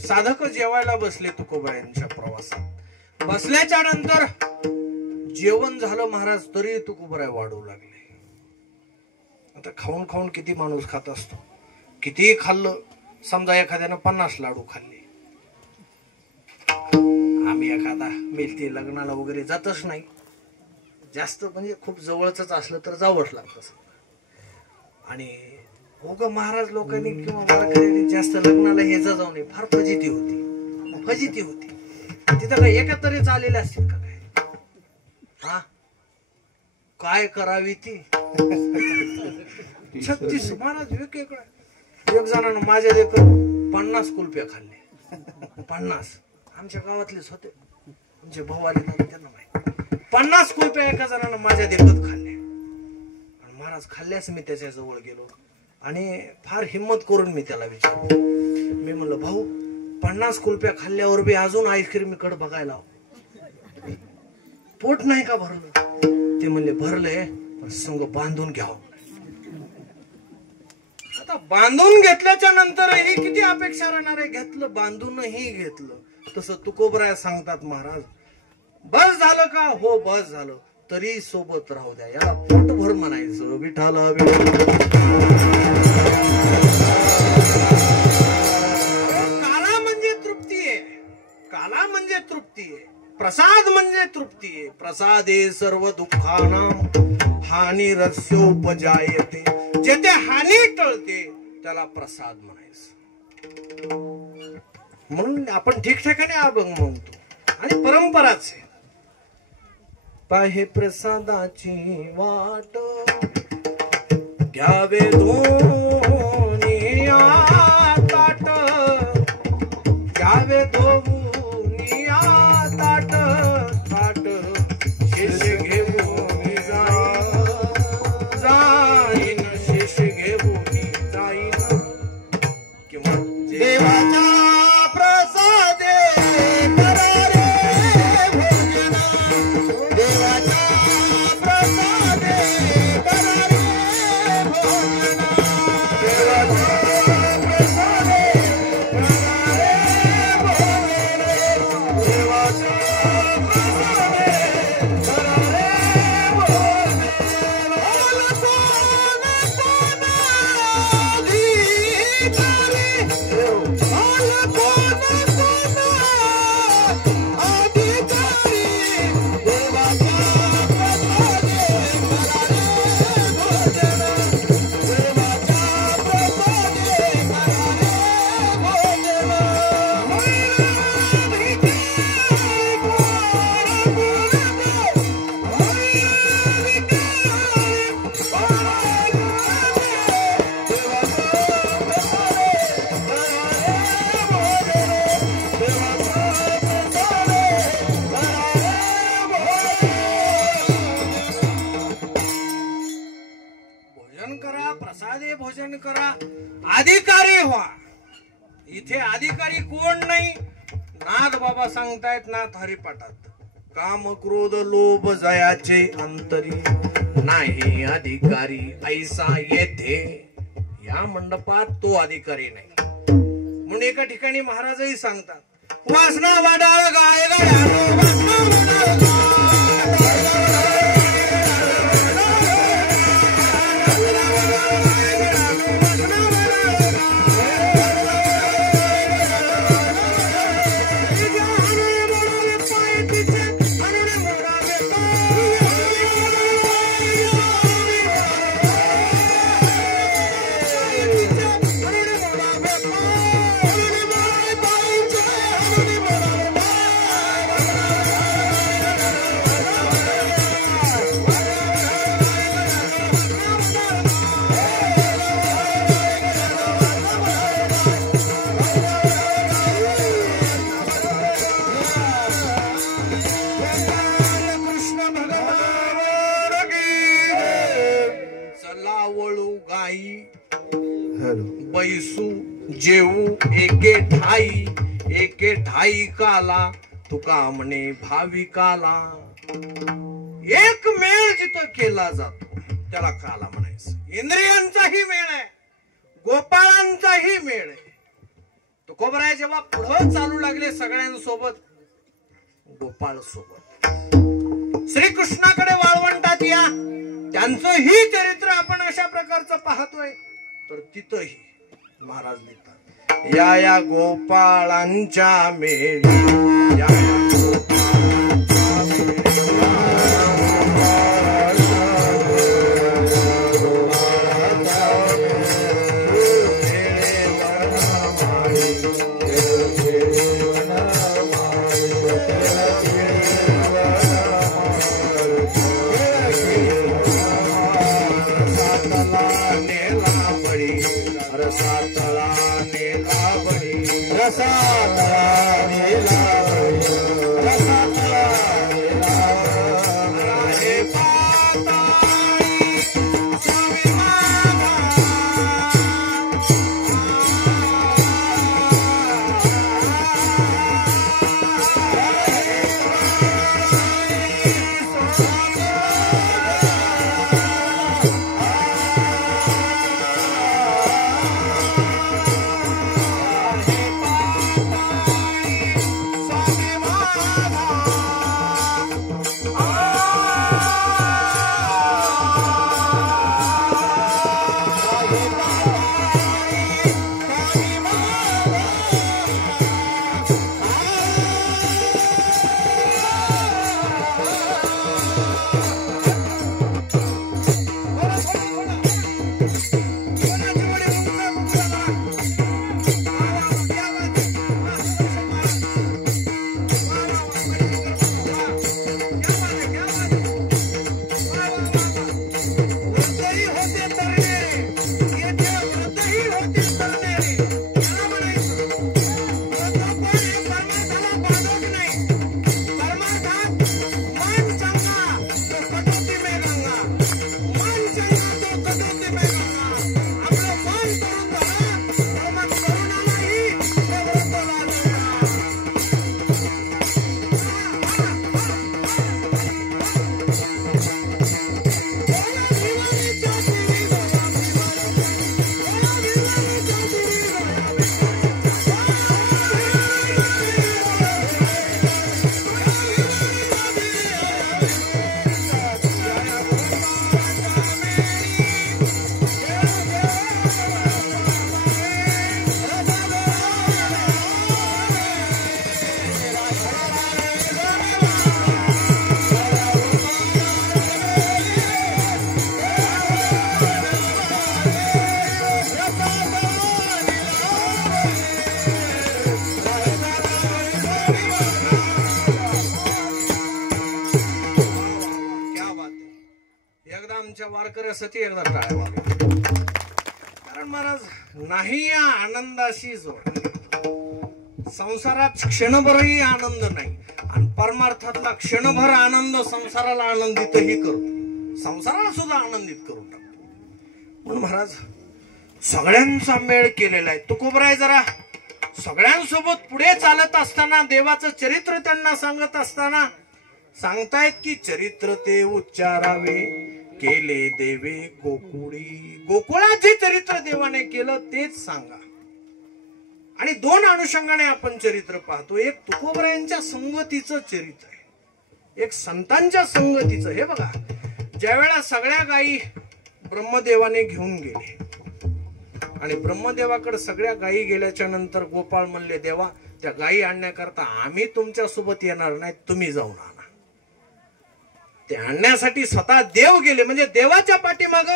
साधक जेवायला बसले तुकोबारायांच्या प्रवासात. बसल्याच्या नंतर जेवण झालं महाराज, तरी तुकोबाराय वाढू लागले. आता खाऊन खाऊन किती माणूस खात असतो, किती खाल्लं. समजा एखाद्यानं 50 लाडू खाल्ले, आम्ही एखादा मिळते लग्नाला वगैरे जातच नाही, जास्त म्हणजे खूप जवळच असलं तर जावंच लागतं. आणि हो ग महाराज लोकांनी किंवा वारकऱ्यांनी जास्त लग्नाला हे जाऊ नये, फार फजिती होती. तिथं काय एका तरी चाललेले असतील का काय? हा काय करावी ती 36 महाराज वेगवेगळं. एक जणांना माझ्या देखत 50 कुल्फ्या खाल्ले. 50 आमच्या गावातलेच होते, आमचे भाऊ आले ना, त्यांना माहिती. 50 कुल्फ्या एका जणांना माझ्या देखत खाल्ल्या. आणि महाराज खाल्ल्यास मी त्याच्या जवळ गेलो आणि फार हिम्मत करून मी त्याला विचारलो. मी म्हणलं, भाऊ 50 कुल्फ्या खाल्ल्यावर बी अजून आईस्क्रीम कडे बघायला पोट नाही का भरलं? ते म्हणले भरलंय, संग बांधून घ्यावं. आता बांधून घेतल्याच्या नंतरही किती अपेक्षा राहणार आहे? घेतलं, बांधूनही घेतलं. तसं तुकोबराय सांगतात महाराज, बस झालं का? हो बस झालं, तरी सोबत राहू द्या. याला पोटभर म्हणायचं. विठाला काला म्हणजे तृप्ती आहे, काला म्हणजे तृप्ती आहे. प्रसाद म्हणजे तृप्ती आहे. प्रसादे सर्व दुःखानां हानी रस्योपजायते. जेथे हानी टळते त्याला प्रसाद म्हणायचं. म्हणून आपण ठिकठिकाणी अभंग म्हणतो आणि परंपराच आहे. पाहे प्रसादाची वाट घ्यावे दोन्ही ताट, घ्यावे दोन्ही ताट, ताट शेष घेऊन जाईन, शेष घेऊन जाईन. किंवा देवाच्या प्रसादे करारे भोजन, देवाच्या प्रसादे करारे भोजन. भोजन करा, प्रसादे भोजन करा, अधिकारी व्हा. इथे अधिकारी कोण नाही. नाथ बाबा सांगतायत नाथ हरिपाठात, काम क्रोध लोभ जयाचे अंतरी नाही अधिकारी ऐसा येथे. या मंडपात तो अधिकारी नाही. म्हणून एका ठिकाणी महाराजही सांगतात, वासना वाडाळ गाय गाड्यानो, वासना वाडाळ गाय. बैसू जेऊ एके ठाई काला, तुका म्हणे भाविकाला. एक मेळ जिथं केला जातो त्याला काला म्हणायचं. इंद्रियांचाही मेळ आहे, गोपाळांचाही मेळ आहे. तुकोबराय जेव्हा पुढं चालू लागले सगळ्यांसोबत, गोपाळ सोबत श्रीकृष्णाकडे वाळवंटात या, त्यांचंही चरित्र आपण अशा प्रकारचं पाहतोय. तर तिथंही महाराज लिहितात, या गोपाळांच्या मेळी, या वारकऱ्यासाठी एकदा टाळ्या वाजवा. कारण महाराज नाही या आनंदाशी जोड. संसारात क्षणभरही आनंद नाही आणि परमार्थातला क्षणभर आनंद संसाराला आनंदितही करतो, संसाराला सुद्धा आनंदित करून टाकतो. म्हणून महाराज सगळ्यांचा मेळ केलेला आहे. तुकोबराय जरा सगळ्यांसोबत पुढे चालत असताना देवाचं चरित्र त्यांना सांगत असताना सांगतायत की चरित्र ते उच्चारावे केले देवे गोकुळी. गोकुळात जे चरित्र देवाने केलं तेच सांगा. आणि दोन अनुषंगाने आपण चरित्र पाहतो. एक तुकोबरायांच्या संगतीचं चरित्र आहे, एक संतांच्या संगतीचं. हे बघा, ज्या वेळा सगळ्या गायी ब्रह्मदेवाने घेऊन गेले आणि ब्रह्मदेवाकडे सगळ्या गायी गेल्याच्या नंतर गोपाळ म्हणले, देवा त्या गायी आणण्याकरता आम्ही तुमच्या सोबत येणार नाही, तुम्ही जाऊन आणा. ते आणण्यासाठी स्वतः देव गेले, म्हणजे देवाच्या पाठीमाग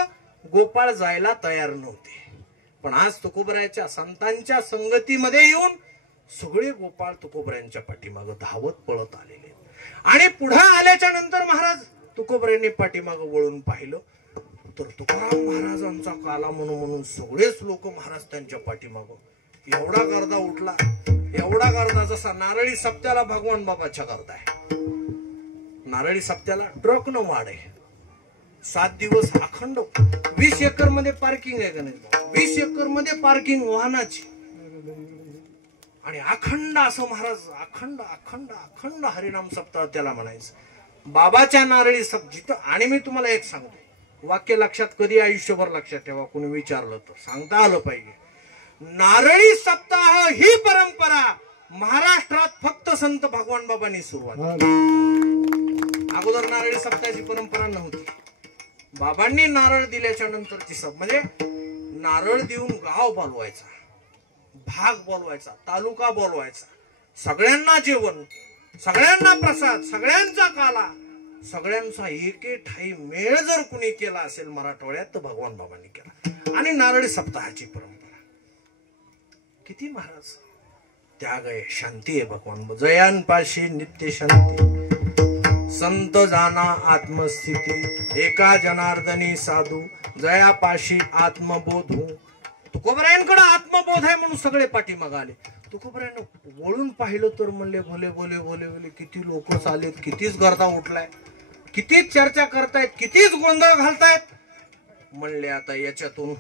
गोपाळ जायला तयार नव्हते. पण आज तुकोबरायाच्या संतांच्या संगतीमध्ये येऊन सगळे गोपाळ तुकोबरायांच्या पाठीमाग धावत पळत आलेले. आणि पुढे आल्याच्या नंतर महाराज तुकोबरायांनी पाठीमाग वळून पाहिलं तर तुकाराम महाराजांचा काला म्हणून सगळेच लोक महाराज त्यांच्या पाठीमाग. एवढा गर्दा उठला, एवढा गर्दा जसा नारळी सप्त्याला भगवान बाबाच्या गर्दा आहे. नारळी सप्त्याला ट्रक न वाढ आहे. 7 दिवस अखंड 20 एकर मध्ये पार्किंग आहे का नाही, 20 एकर मध्ये पार्किंग वाहनाची. आणि अखंड असं महाराज अखंड अखंड अखंड हरिनाम सप्ताह त्याला म्हणायचं बाबाच्या नारळी जिथं. आणि मी तुम्हाला एक सांगतो, वाक्य लक्षात कधी आयुष्यभर लक्षात ठेवा, कोणी विचारलं तर सांगता आलं पाहिजे. नारळी सप्ताह ही परंपरा महाराष्ट्रात फक्त संत भगवान बाबांनी सुरुवात. अगोदर नारळी सप्ताहाची परंपरा नव्हती. बाबांनी नारळ दिल्याच्या नंतरची म्हणजे नारळ देऊन गाव बोलवायचा, भाग बोलवायचा, तालुका बोलवायचा, सगळ्यांना जेवण, सगळ्यांना प्रसाद, सगळ्यांचा काला, सगळ्यांचा एकेठाई मेळ जर कुणी केला असेल मराठवाड्यात तर भगवान बाबांनी केला. आणि नारळी सप्ताहाची परंपरा किती महाराज त्याग आहे, शांती आहे. भगवान जयांपाशी नित्य शांती, संत जाना आत्मस्थिती, एका जनार्दनी साधू, जयापाशी आत्मबोधू. तुकोबरायांकडे आत्मबोध आहे म्हणून सगळे पाठीमाग आले. तुकोबरायांना वळून पाहिलं तर म्हणले, भले भले भले भले किती लोक आलेत, कितीच गर्दा उठलाय, कितीच चर्चा करतायत, कितीच गोंधळ घालतायत. म्हणले आता याच्यातून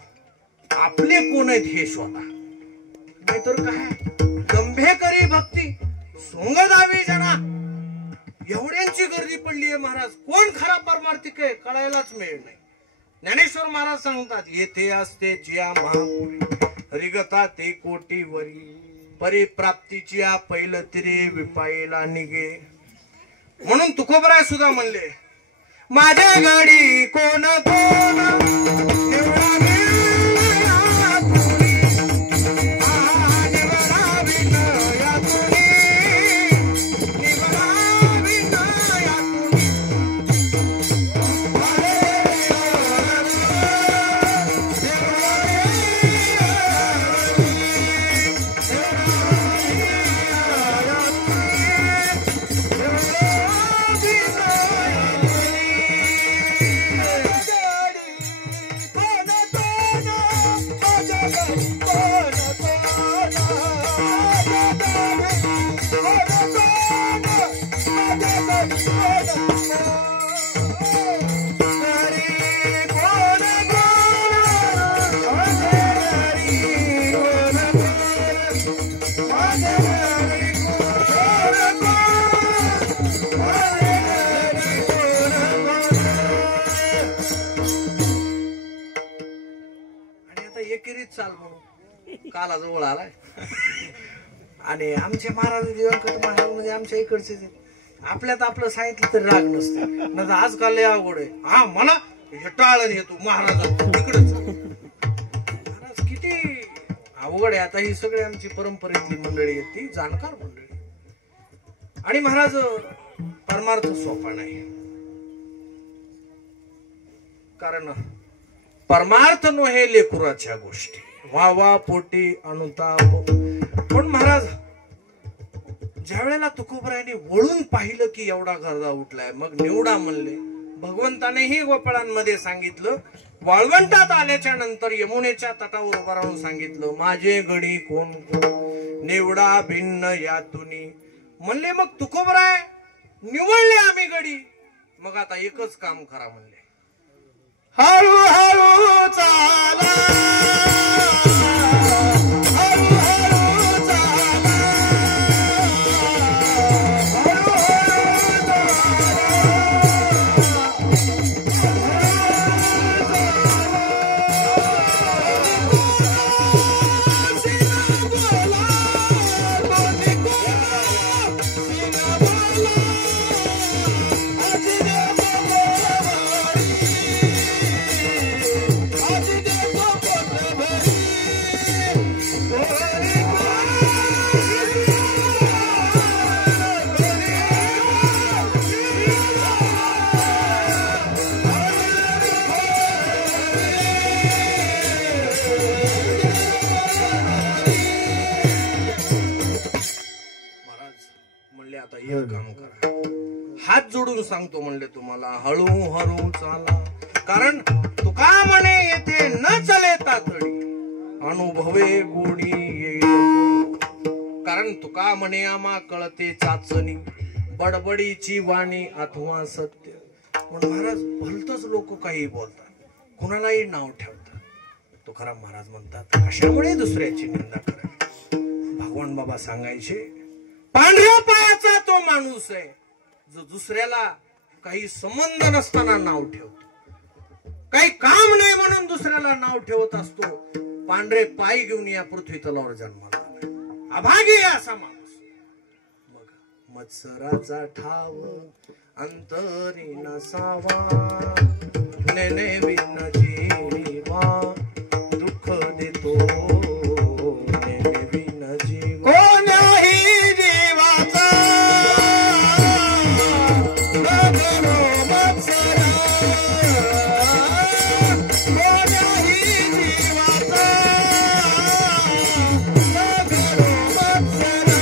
आपले कोण आहेत हे शोधा, नाहीतर काय गंभे करी भक्ती सोंगदावी जना. एवढ्यांची गर्दी पडली आहे महाराज, कोण खरा परमार्थिक आहे कळायलाच मिळत नाही. ज्ञानेश्वर महाराज सांगतात, येथे असते जिया महापुरी रिगता ते कोटीवरी, परिप्राप्तीची पहिलं तिरे विपायला निघे. म्हणून तुकोबराय सुद्धा म्हणले, माझ्या गाडी कोण कोण चाल म्हणून काला जवळ आलाय. आणि आमचे महाराज दिवंगत महाराज म्हणजे आमच्या इकडचे आपल्यात आपलं सांगितलं तरी राग नसतं. नाही आजकाल लय अवघड आहे. हा मला हे टाळण येतो महाराज तिकडच. महाराज किती अवघड आहे. आता ही सगळी आमची परंपरेतली मंडळी आहे, ती जाणकार मंडळी. आणि महाराज परमार्थ सोपा नाही, कारण परमार्थ नव्हे लेकुराच्या गोष्टी, वा वा पोटी अनुताप. पण महाराज ज्या वेळेला तुकोबरायांनी वळून पाहिलं की एवढा गर्दा उठलाय, मग निवडा म्हणले. भगवंतानेही गोपाळांमध्ये सांगितलं, वाळवंटात आल्याच्या नंतर यमुनेच्या तटावर उभा राहून सांगितलं, माझे गडी कोण कोण निवडा भिन्न यातुनी. म्हणले मग तुकोबराय निवडले आम्ही गडी, मग आता एकच काम करा म्हणले, हळू हळू चाल आता एक काम करा, हात जोडून सांगतो म्हणले तुम्हाला, हळूहळू चाला. कारण तुका म्हणे येथे न चले तातडी, अनुभवे गोडी येईल. कारण तुका म्हणे आम्हा कळते चाचणी, बडबडीची वाणी अथवा सत्य. पण महाराज भलतच लोक काही बोलतात, कुणालाही नाव ठेवतात. तुकाराम महाराज म्हणतात कशामुळे दुसऱ्याची निंदा करावी. भगवान बाबा सांगायचे, पांढऱ्या पायाचा तो माणूस आहे जो दुसऱ्याला काही संबंध नसताना नाव ठेवतो, काही काम नाही म्हणून दुसऱ्याला नाव ठेवत असतो. पांढरे पाय घेऊन या पृथ्वी तलावर जन्माला आला, अभागी असा माणूस. मग मत्सराचा ठाव अंतरी नसावा, नेने बिन जीवा दुःख देतो, नेने बिन जीवा कोण्याही जीवाचा नगरो मत्सरा, कोण्याही जीवाचा नगरो मत्सरा.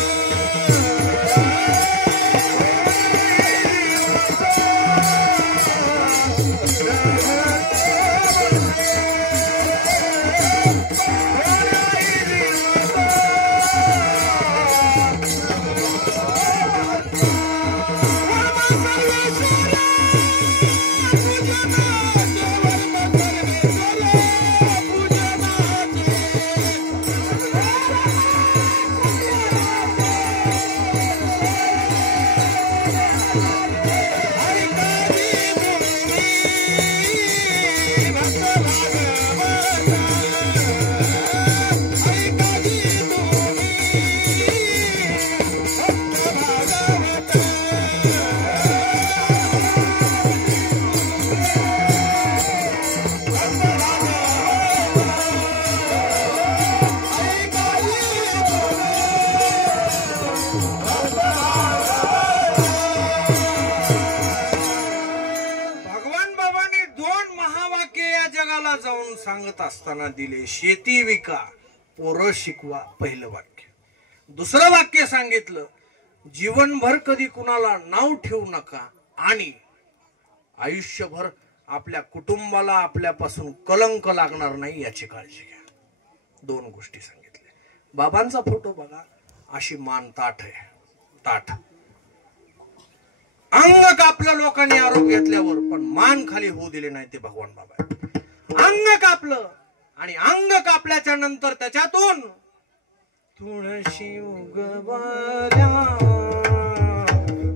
जाऊन सांगत असताना दिले, शेती विका पोरं शिकवा, पहिलं वाक्य. दुसरं वाक्य सांगितलं, जीवनभर कधी कुणाला नाव ठेवू नका आणि आयुष्यभर आपल्या कुटुंबाला आपल्यापासून कलंक लागणार नाही याची काळजी घ्या. दोन गोष्टी सांगितल्या. बाबांचा फोटो बघा, अशी मान ताठ आहे, ताठ. अंग कापलं लोकांनी आरोप घेतल्यावर, पण मान खाली होऊ दिले नाही ते भगवान बाबा. अंग कापलं आणि अंग कापल्याच्या नंतर त्याच्यातून तुळशी उगवल्या,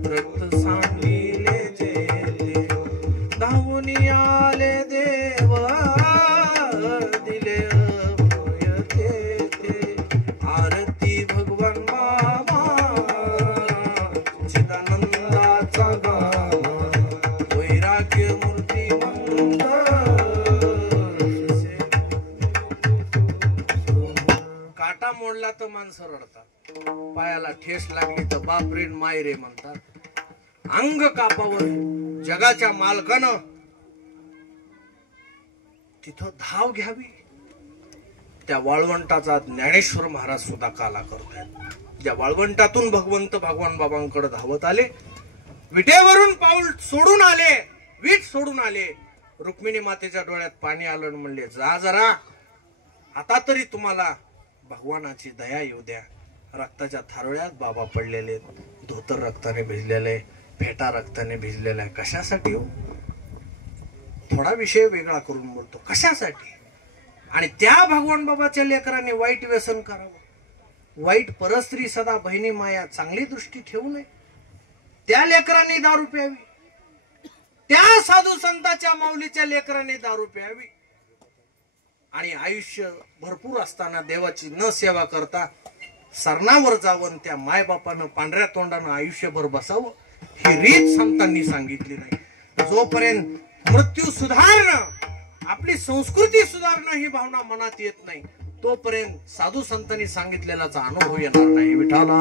रक्त सांडले जे धावून आले देव, दिले अभय ते आरती भगवान बाबा, चिदानंदाचा गावा, वैराग्य मूर्ती मंद. काटा मोडला तर माणसं रडतात, पायाला ठेस लागली तर बाप रे माय रे म्हणतात. अंग कापावर जगाच्या मालकानं तिथं धाव घ्यावी. त्या वाळवंटाचा ज्ञानेश्वर महाराज सुद्धा काला करतायत. ज्या वाळवंटातून भगवंत भगवान बाबांकडे धावत आले, विटेवरून पाऊल सोडून आले, वीट सोडून आले. रुक्मिणी मातेच्या डोळ्यात पाणी आलं, म्हणले जा जरा, आता तरी तुम्हाला भगवानाची दया येऊ द्या. रक्ताच्या थारोळ्यात बाबा पडलेले, धोतर रक्ताने भिजलेले, फेटा रक्ताने भिजलेला आहे. कशासाठी हो? थोडा विषय वेगळा करून बोलतो. कशासाठी? आणि त्या भगवान बाबाच्या लेकरांनी वाईट व्यसन करावं, वाईट परस्त्री सदा बहिणी माया चांगली दृष्टी ठेवू नये, त्या लेकरांनी दारू प्यावी, त्या साधू संतांच्या माऊलीच्या लेकरांनी दारू प्यावी आणि आयुष्य भरपूर असताना देवाची न सेवा करता सरणावर जावं, त्या मायबापानं पांढऱ्या तोंडानं आयुष्यभर बसावं, ही रीत संतांनी सांगितली नाही. जोपर्यंत मृत्यू सुधारणं, आपली संस्कृती सुधारणं ही भावना मनात येत नाही, तोपर्यंत साधू संतांनी सांगितलेलाचा अनुभव येणार नाही. विठाला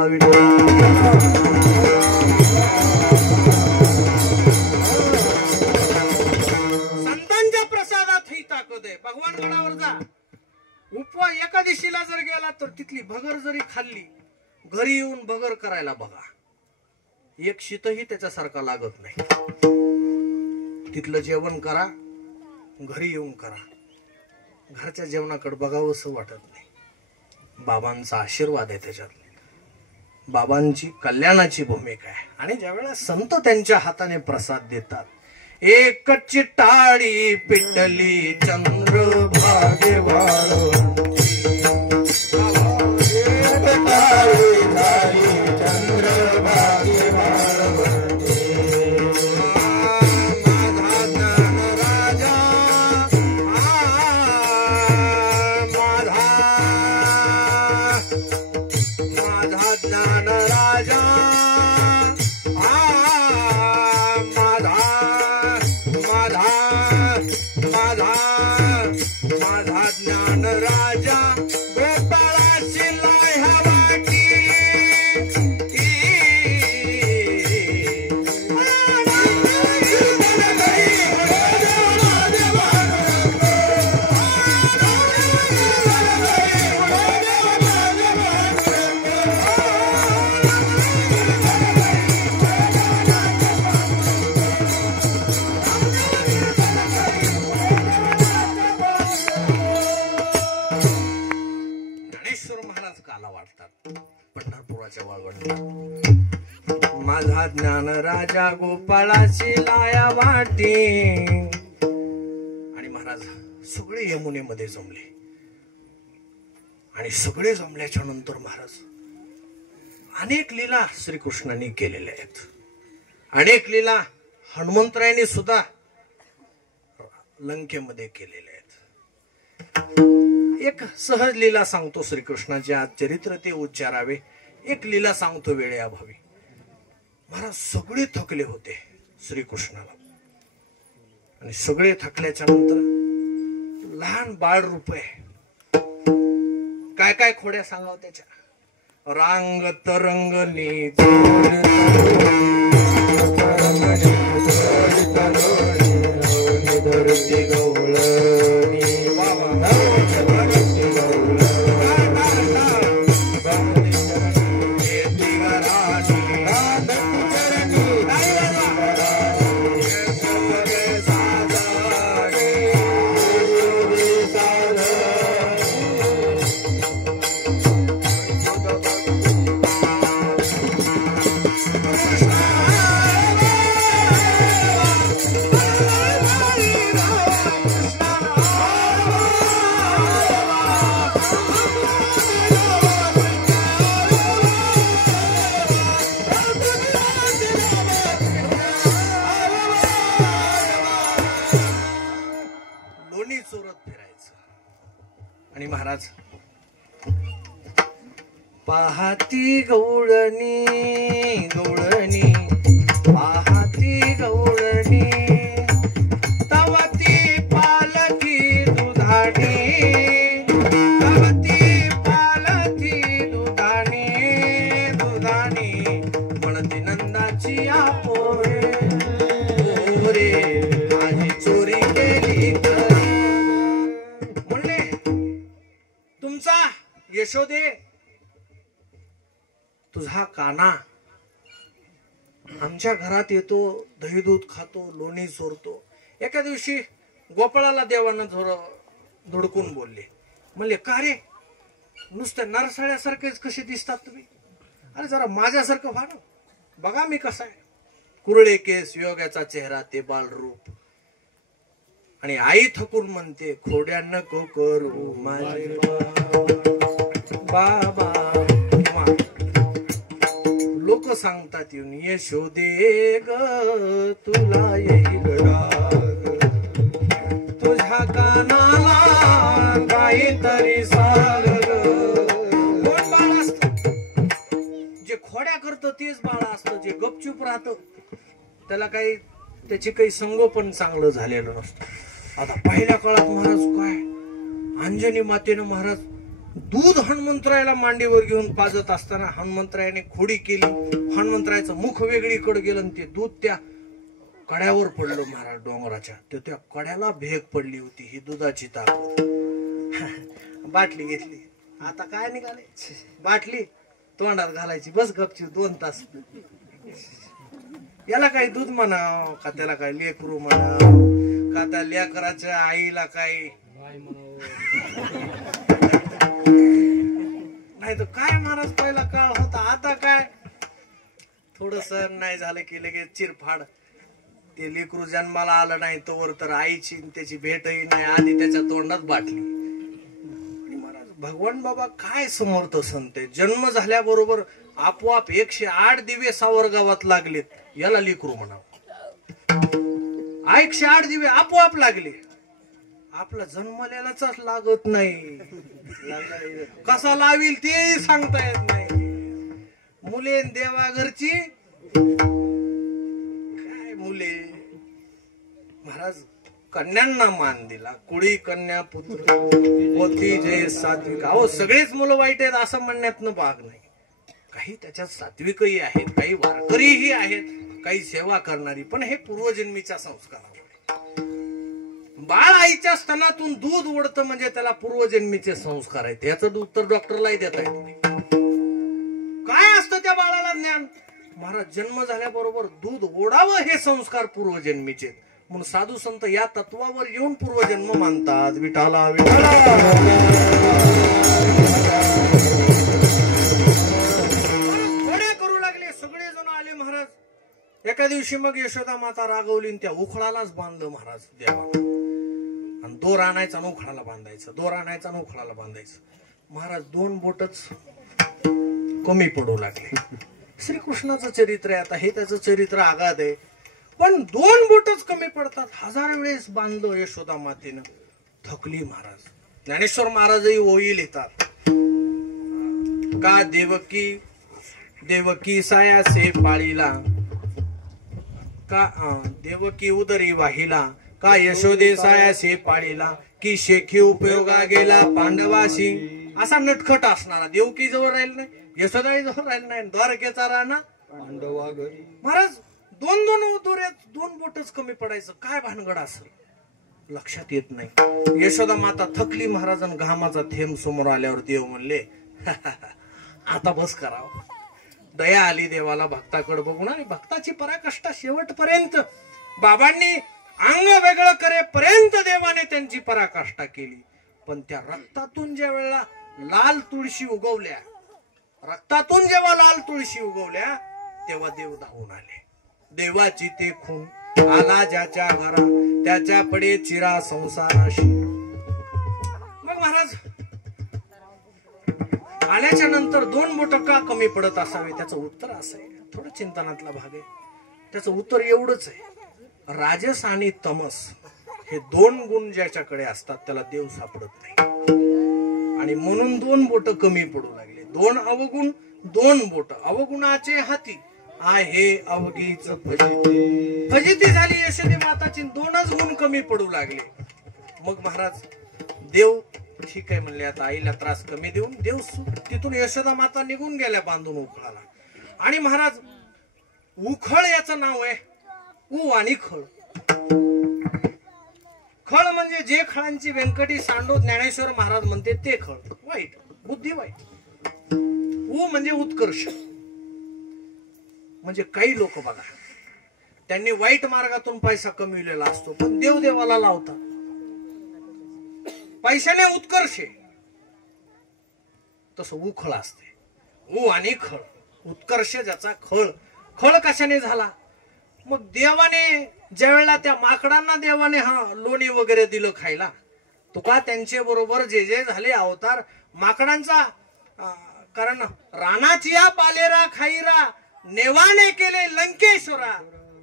संतांच्या प्रसादात ही ताकद आहे. भगवान गडावर जा, एकादशीला जर गेला तर तिथली भगर जरी खाल्ली, घरी येऊन भगर करायला बघा, एक शीतही त्याच्यासारखा लागत नाही. तिथलं जेवण करा, घरी येऊन करा, घरच्या जेवणाकडे बघावं असं वाटत नाही. बाबांचा आशीर्वाद आहे त्याच्यात, बाबांची कल्याणाची भूमिका आहे. आणि ज्यावेळेला संत त्यांच्या हाताने प्रसाद देतात, एक चिटाळी पिटली चंद्र भागे माझा ज्ञान राजा गोपाळाची लाया वाटी. आणि महाराज सगळे यमुनेमध्ये जमले आणि सगळे जमल्याच्या नंतर महाराज अनेक लीला श्रीकृष्णांनी केलेल्या आहेत, अनेक लीला हनुमंतरायांनी सुद्धा लंकेमध्ये केलेल्या आहेत. एक सहज लीला सांगतो श्रीकृष्णाचे, आज चरित्र ते उच्चारावे. एक लीला सांगतो वेळेअभावी. महाराज सगळे थकले होते श्रीकृष्णाला, आणि सगळे थकल्याच्या नंतर लहान बाळ रूप आहे, काय काय खोड्या सांगाव त्याच्या. रांग तरंगली धरती गवळणी महाराज. पाहती गवळणी गवळणी पाहती गवळणी, तवती पालथी दुधाणी, तवती पालथी दुधाणी दुधाणी, म्हणती नंदाची आपोरे माझी चोरी केली तरी. म्हणले तुमचा यशोदे तुझा काना आमच्या घरात येतो, दही दूध खातो, लोणी चोरतो. एका दिवशी गोपाळाला देवानं धुडकून बोलले, म्हणले का रे नुसत्या नरसाळ्यासारखेच कसे दिसतात तुम्ही? अरे जरा माझ्यासारखं व्हा ना, बघा मी कसा आहे. कुरळे केस, योगाचा चेहरा, ते बाल रूप. आणि आई थकून म्हणते खोड्या नको करू माझे बाबा. लोक सांगतात येऊन यशोदे ग तुला येईल राग, तुझ्या कानाला काहीतरी सांग ग. कोण बाळ असत जे खोड्या करतं तेच बाळ असतं, जे गपचूप राहतं त्याला काही त्याची काही संगोपन चांगलं झालेलं नसतं. आता पहिल्या काळात महाराज काय अंजनी मातेनं महाराज दूध हनुमंतरायाला मांडीवर घेऊन पाजत असताना हनुमंतरायाने खोडी केली, हनुमंतरायाचं मुख वेगळीकडे गेलं आणि ते दूध त्या कड्यावर पडलं महाराज डोंगराच्या. तर त्या कड्याला भेग पडली होती. ही दुधाची ताकद. बाटली घेतली, आता काय निघाले बाटली तोंडात घालायची, बस गपची 2 तास. याला काही दूध म्हणाव का त्याला काय लेकरू म्हणाव का त्या लेकराच्या आईला काही नाही तर काय महाराज पहिला काळ होता. आता काय थोडस नाही झालं की लगेच चिरफाड. ते लेकरू जन्माला आलं नाही तोवर तर आईची त्याची भेटही नाही, आधी त्याच्या तोंडात बाटली. महाराज भगवान बाबा काय समर्थ संत. जन्म झाल्याबरोबर आपोआप 108 दिवे सावर गावात लागलेत. याला लेकरू म्हणावं. 108 दिवे आपोआप लागले. आपला जन्मलेलाच लागत नाही, कसा लावील ते सांगता येत नाही. मुले देवाघरची काय मुले. महाराज कन्यांना मान दिला, कुळी कन्या पुत्र होती जय सात्विक. अहो सगळेच मुलं वाईट आहेत असं म्हणण्यातनं भाग नाही. काही त्याच्यात सात्विकही आहेत, काही वारकरीही आहेत, काही सेवा करणारी. पण हे पूर्वजन्मीच्या संस्कारावर. बाळ आईच्या स्तनातून दूध ओढतं म्हणजे त्याला पूर्वजन्मीचे संस्कार आहेत. याचं उत्तर डॉक्टरलाही देता येत नाही. काय असतं त्या बाळाला ज्ञान. महाराज जन्म झाल्याबरोबर दूध ओढावं हे संस्कार पूर्वजन्मीचे. म्हणून साधू संत या तत्वावर येऊन पूर्वजन्म मानतात. विठाला विठाला थोडे करू लागले. सगळे जण आले महाराज. एका दिवशी मग यशोदा माता रागवली त्या उखळालाच बांधलं महाराज देवाला. आणि दोर आणायचा आणि उखळाला बांधायचं, दोर आणायचा आणि उखळाला बांधायचं. महाराज 2 बोटच कमी पडू लागले. श्रीकृष्णाचं चरित्र आहे. आता हे त्याचं चरित्र आगाध आहे. पण 2 बोटच कमी पडतात. 1000 वेळेस बांधलं यशोदा मातेनं. थकली महाराज. ज्ञानेश्वर महाराजही ओळी लिहितात का देवकी सायासे पाळीला का देवकी उदरी वाहिला का यशोदे सायासे पाळीला की शेखी उपयोगा गेला पांडवाशी. असा नटखट असणारा देवकी जवळ राहील नाही, यशोदाई जवळ राहील नाही, द्वारकेचा राणा पांडवा घरी. महाराज 2 दोऱ्यात 2 बोटच कमी पडायचं. काय भानगड असेल लक्षात येत नाही. यशोदा माता थकली महाराज. घामाचा थेंब समोर आल्यावर देव म्हणले आता बस करावं. दया आली देवाला भक्ताकडे बघून. आणि भक्ताची पराकाष्ठा शेवटपर्यंत बाबांनी अंग वेगळं करेपर्यंत देवाने त्यांची पराकाष्ठा केली. पण त्या रक्तातून ज्या वेळेला लाल तुळशी उगवल्या, रक्तातून जेव्हा लाल तुळशी उगवल्या तेव्हा देव धावून आले. देवाची ते खून आला ज्याच्या घरा त्याच्या पडे चिरा संसाराशी. मग महाराज आल्याच्या नंतर 2 बोट का कमी पडत असावे त्याचं उत्तर असं आहे. थोडं चिंतनातला भाग आहे. त्याचं उत्तर एवढंच आहे. राजस आणि तमस हे 2 गुण ज्याच्याकडे असतात त्याला देव सापडत नाही. आणि म्हणून 2 बोट कमी पडू लागले. 2 अवगुण 2 बोट. अवगुणाचे हाती आहे अवघीच फजिती. फजिती झाली यशोदे माताची. 2च गुण कमी पडू लागले. मग महाराज देव ठीक आहे म्हणले आता आईला त्रास कमी देऊन देव तिथून यशोदा माता निघून गेल्या बांधून उखळाला. आणि महाराज उखळ याचं नाव आहे उ आणि खळ. खळ म्हणजे जे खळांची व्यंकटी सांडो ज्ञानेश्वर महाराज म्हणते ते खळ. वाईट बुद्धी वाईट. उ म्हणजे उत्कर्ष. म्हणजे काही लोक बघा त्यांनी वाईट मार्गातून पैसा कमविलेला असतो पण देव देवाला लावतात. पैशाने उत्कर्ष तसं उखळ असते. उ आणि खळ. उत्कर्ष ज्याचा खळ. खळ कशाने झाला. मग देवाने ज्या वेळेला त्या माकडांना देवाने लोणी वगैरे दिलं खायला, तुका त्यांचे बरोबर जे जे झाले अवतार माकडांचा, कारण रानाची या पालेरा खाईरा नेवाने केले लंकेश्वरा.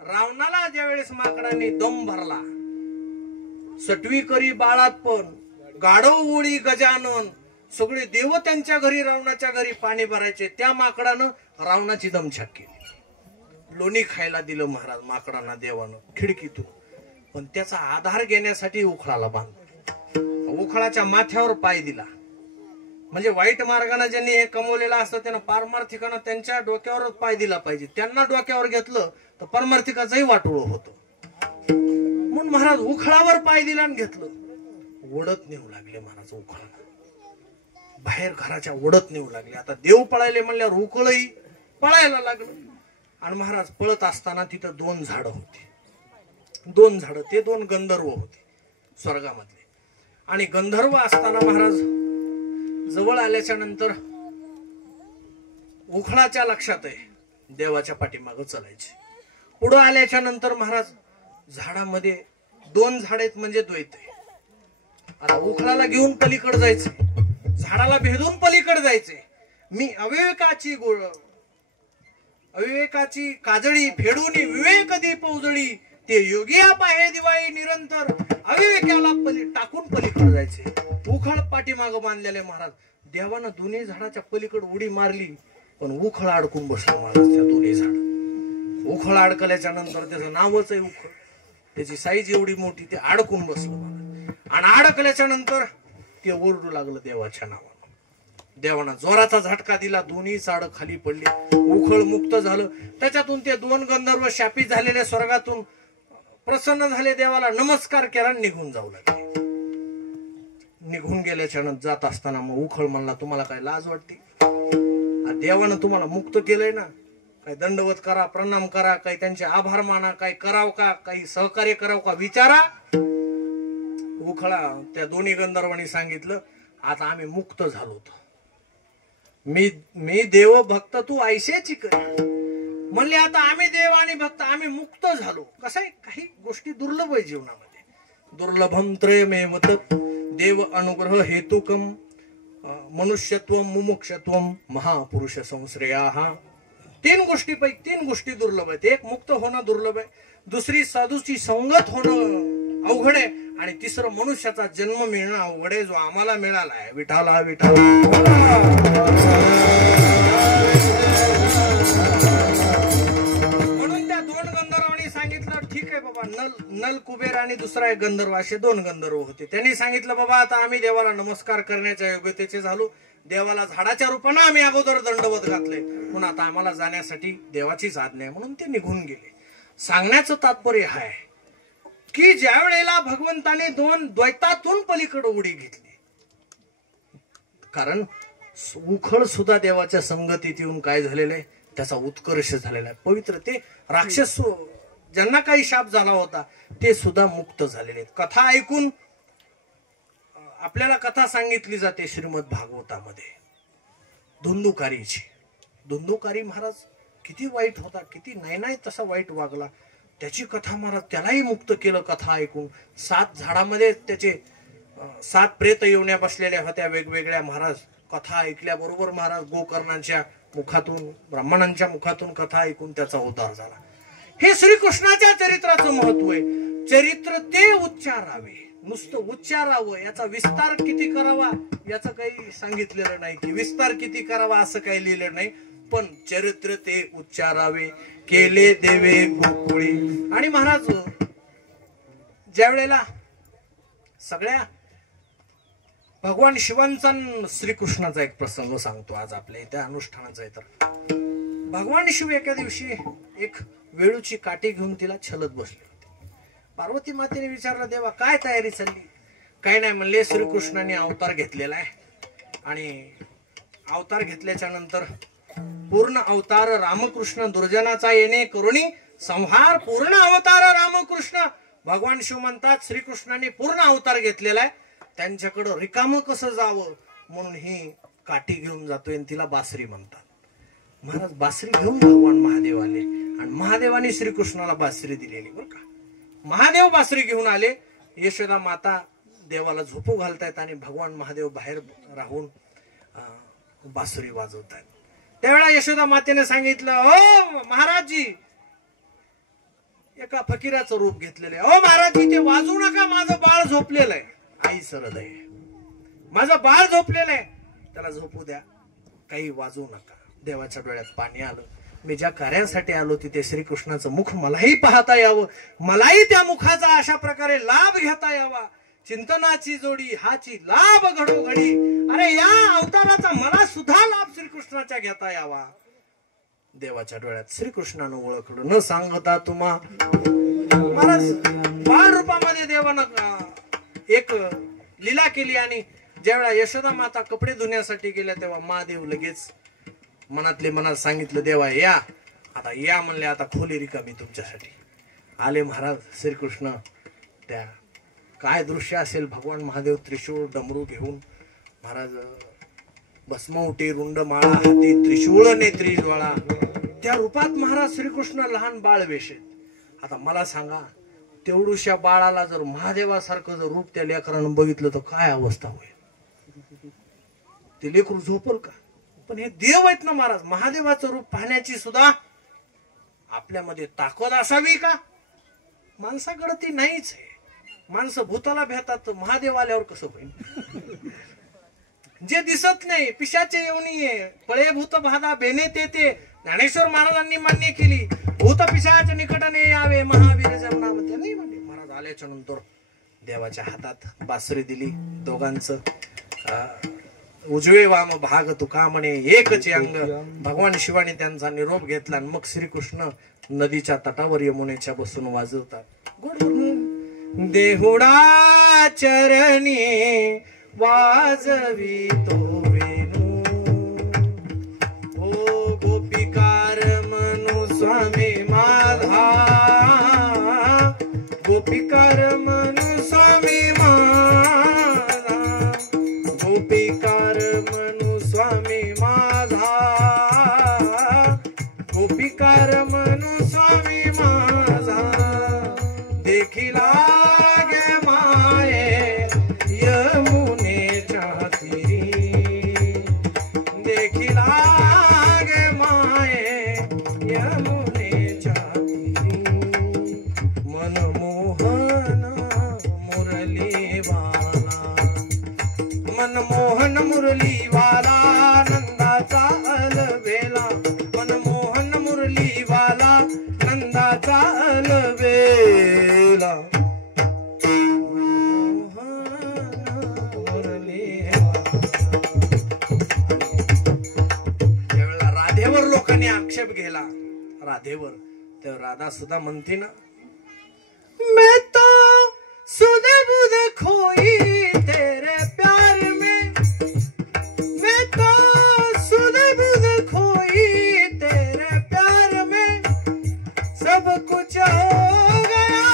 रावणाला ज्या वेळेस माकडांनी दम भरला, सटवी करी बाळात पण गाढव ओळी गजानन, सगळे देव त्यांच्या घरी रावणाच्या घरी पाणी भरायचे, त्या माकडानं रावणाची दमछाक केली. लोणी खायला दिलं महाराज माकडांना देवानं खिडकीतून, पण त्याचा आधार घेण्यासाठी उखळाला बांधलं. उखळाच्या माथ्यावर पाय दिला, म्हणजे वाईट मार्गाने ज्यांनी हे कमवलेलं असतं त्यानं पारमार्थिकानं त्यांच्या डोक्यावरच पाय दिला पाहिजे. त्यांना डोक्यावर घेतलं तर पारमार्थिकाचंही वाटोळ होतं. म्हणून महाराज उखळावर पाय दिला आणि घेतलं. ओढत नेऊ लागले महाराज उखळा, बाहेर घराच्या ओढत नेऊ लागले. आता देव पळायले म्हणल्यावर उखळही पळायला लागलं. आणि महाराज पळत असताना तिथं 2 झाडं होती. 2 झाडं, ते 2 गंधर्व होते स्वर्गामधले. आणि गंधर्व असताना महाराज जवळ आल्याच्या नंतर उखळाच्या लक्षात आहे देवाच्या पाठीमागं चालायचे. पुढं आल्याच्या नंतर महाराज झाडामध्ये 2 झाड आहेत म्हणजे द्वैत आहे. आता उखळाला घेऊन पलीकडे जायचे, झाडाला भेदून पलीकडे जायचे. मी अविवेकाची काजळी फेडून विवेक दीप उजळी, ते योगिया पाहे दिवाळी निरंतर, अविवेकाला टाकून पलीकडे जायचे. उखळ पाठीमागं बांधलेले महाराज. देवानं दोन्ही झाडाच्या पलीकडे उडी मारली, पण उखळ अडकून बसलं महाराज त्या दोन्ही झाड. उखळ अडकल्याच्या नंतर त्याचं नावच आहे उखळ, त्याची साईज एवढी मोठी, ते अडकून बसलं महाराज. आणि अडकल्याच्या नंतर ते ओरडू लागलं देवाच्या नावानं. देवानं जोराचा झटका दिला, दोन्ही झाडं खाली पडली, उखळ मुक्त झालं. त्याच्यातून ते 2 गंधर्व शापित झालेल्या स्वर्गातून प्रसन्न झाले, देवाला नमस्कार केला, निघून जाऊ लागले. निघून गेल्याच्या नंतर जात असताना मग उखळ म्हणला, तुम्हाला काय लाज वाटते? देवानं तुम्हाला मुक्त केलंय ना, काही दंडवत करा, प्रणाम करा, काही त्यांचे आभार माना, काही कराव का, काही सहकार्य करावं का विचारा. उखळा त्या दोन्ही गंधर्वांनी सांगितलं, आता आम्ही मुक्त झालो होतो. मी देव भक्त तू ऐशेची कर म्हणले. आता आम्ही देव आणि भक्त आम्ही मुक्त झालो. कसं आहे, काही गोष्टी दुर्लभ आहे जीवनामध्ये. दुर्लभम त्रयमेव तत् देव अनुग्रह हेतुकम मनुष्यत्व मुमुक्षत्व महापुरुष संश्रयाः. 3 गोष्टीपैकी 3 गोष्टी दुर्लभ आहेत. एक मुक्त होणं दुर्लभ आहे, दुसरी साधूची संगत होणं अवघड आहे, आणि तिसरं मनुष्याचा जन्म मिळणं अवघड आहे, जो आम्हाला मिळाला आहे. विठाला विठाला. म्हणून त्या 2 गंधर्वांनी सांगितलं, ठीक आहे बाबा. नल कुबेर आणि दुसरा एक गंधर्व, असे 2 गंधर्व होते. त्यांनी सांगितलं, बाबा आता आम्ही देवाला नमस्कार करण्याच्या योग्यतेचे झालो. देवाला झाडाच्या रूपानं आम्ही अगोदर दंडवत घातले, म्हणून आता आम्हाला जाण्यासाठी देवाचीच आज्ञा आहे. म्हणून ते निघून गेले. सांगण्याचं तात्पर्य आहे की ज्या वेळेला भगवंताने 2 द्वैतातून पलीकडे उडी घेतली, कारण उखळ सुद्धा देवाच्या संगतीत येऊन काय झालेलं आहे, त्याचा उत्कर्ष झालेला आहे. पवित्र ते राक्षस ज्यांना काही शाप झाला होता ते सुद्धा मुक्त झालेले आहेत. कथा ऐकून आपल्याला कथा सांगितली जाते श्रीमद भागवतामध्ये धुंदुकारीची. धुंदुकारी महाराज किती वाईट होता, किती नाही तसा वाईट वागला. त्याची कथा महाराज त्यालाही मुक्त केलं कथा ऐकून. 7 झाडामध्ये त्याचे 7 प्रेत येवण्या बसलेल्या होत्या वेगवेगळ्या. महाराज कथा ऐकल्याबरोबर महाराज गोकर्णांच्या मुखातून, ब्राह्मणांच्या मुखातून कथा ऐकून त्याचा उद्धार झाला. हे श्रीकृष्णाच्या चरित्राचं महत्व आहे. चरित्र ते उच्चारावे, नुसतं उच्चारावं, याचा विस्तार किती करावा याचं काही सांगितलेलं नाही, की विस्तार किती करावा असं काही लिहिलं नाही. पण चरित्र ते उच्चारावे, केले देवे गोकुळी. आणि महाराज ज्या वेळेला सगळ्या भगवान शिवांचा श्रीकृष्णाचा एक प्रसंग सांगतो आज आपल्या इथे अनुष्ठानाचा आहे. तर भगवान शिव एका दिवशी एक वेळूची काठी घेऊन तिला छलत बसले होते. पार्वती मातेने विचारलं, देवा काय तयारी चालली? काही नाही म्हणले, श्रीकृष्णाने अवतार घेतलेला आहे, आणि अवतार घेतल्याच्या नंतर पूर्ण अवतार रामकृष्ण, दुर्जनाचा येणे करुणी संहार पूर्ण अवतार रामकृष्ण. भगवान शिव म्हणतात श्रीकृष्णाने पूर्ण अवतार घेतलेला आहे, त्यांच्याकडं रिकामं कसं जावं म्हणून ही काठी घेऊन जातोय, आणि तिला बासरी म्हणतात. महाराज बासरी घेऊन भगवान महादेव आले, आणि महादेवाने श्रीकृष्णाला बासरी दिलेली बरं का. महादेव बासरी घेऊन आले. यशोदा माता देवाला झोपू घालतायत आणि भगवान महादेव बाहेर राहून बासुरी वाजवतायत. त्यावेळेला यशोदा मातेने सांगितलं, ओ महाराजजी, एका फकीराचं रूप घेतलेलं आहे. ओ महाराजजी, ते वाजवू नका, माझं बाळ झोपलेलं आहे. आई सरद आहे, माझं बाळ झोपलेलं आहे, त्याला झोपू द्या, काही वाजवू नका. देवाच्या डोळ्यात पाणी आलं. मी ज्या कार्यासाठी आलो तिथे श्रीकृष्णाचं मुख मलाही पाहता यावं, मलाही त्या मुखाचा अशा प्रकारे लाभ घेता यावा. चिंतनाची जोडी हाची लाभ घडोघडी. अरे या अवताराचा मला सुद्धा लाभ श्रीकृष्णाचा घेता यावा. देवाच्या डोळ्यात श्रीकृष्णानं ओळखलं. न सांगता तुम्हा महाराज बाळ रूपामध्ये देवानं एक लीला केली. आणि ज्यावेळा यशोदा माता कपडे धुण्यासाठी गेल्या तेव्हा महादेव लगेच मनातले मनात सांगितलं, देवा या. आता या म्हणले, आता खोली रिकामी तुमच्यासाठी. आले महाराज श्रीकृष्ण. त्या काय दृश्य असेल, भगवान महादेव त्रिशूळ डमरू घेऊन, महाराज भस्मवटी रुंड माळा हाती त्रिशूळ नेत्री ज्वाळा, त्या रूपात महाराज श्रीकृष्ण लहान बाळ वेशेत. आता मला सांगा, तेवढूशा बाळाला जर महादेवासारखं जर रूप त्या लेकरानं बघितलं तर काय अवस्था होईल? ते लेकरू झोपल का? पण हे देव आहेत ना महाराज. महादेवाचं रूप पाहण्याची सुद्धा आपल्यामध्ये ताकद असावी का? माणसाकडे ती नाहीच आहे. माणसं भूताला भेटतात, महादेव आल्यावर कसं होईल? जे दिसत नाही, पिशाचे येवणी आहे, पळे भूत बाधा बेने ते ज्ञानेश्वर महाराजांनी मान्य केली. भूत पिशाच्या निकटाने यावे महावीर जन्मामध्ये नाही म्हणले. महाराज आल्याच्या नंतर देवाच्या हातात बासरी दिली. दोघांचं उजवे वाम भाग तुका म्हणे एकच अंग. भगवान शिवाने त्यांचा निरोप घेतला. आणि मग श्रीकृष्ण नदीच्या तटावर यमुनेच्या बसून वाजवतात. देहुडा चरणी वाजवी तो वेणू, ओ गोपिकार मनु स्वामी माझा, गोपिकार मनु स्वामी माझा, गोपिकार मनु स्वामी माझा, गोपिकार मनु स्वामी माझा. देखिला गे माये यमुनेच्या तीरी, देखिला गे माये यमुनेच्या तीरी. मनमोहन मुरलीवाला, मनमोहन मुरलीवाला, नंदाचा अलवेला. मनमोहन मुरलीवाला, नंदाचा अलवेला. त्यावेळेला राधेवर लोकांनी आक्षेप घेला. राधेवर तर राधा सुद्धा म्हणते ना, मैं तो सुध बुध खोई तेरे प्यार में, मैं तो सुध बुध खोई तेरे प्यार में. सब कुछ हो गया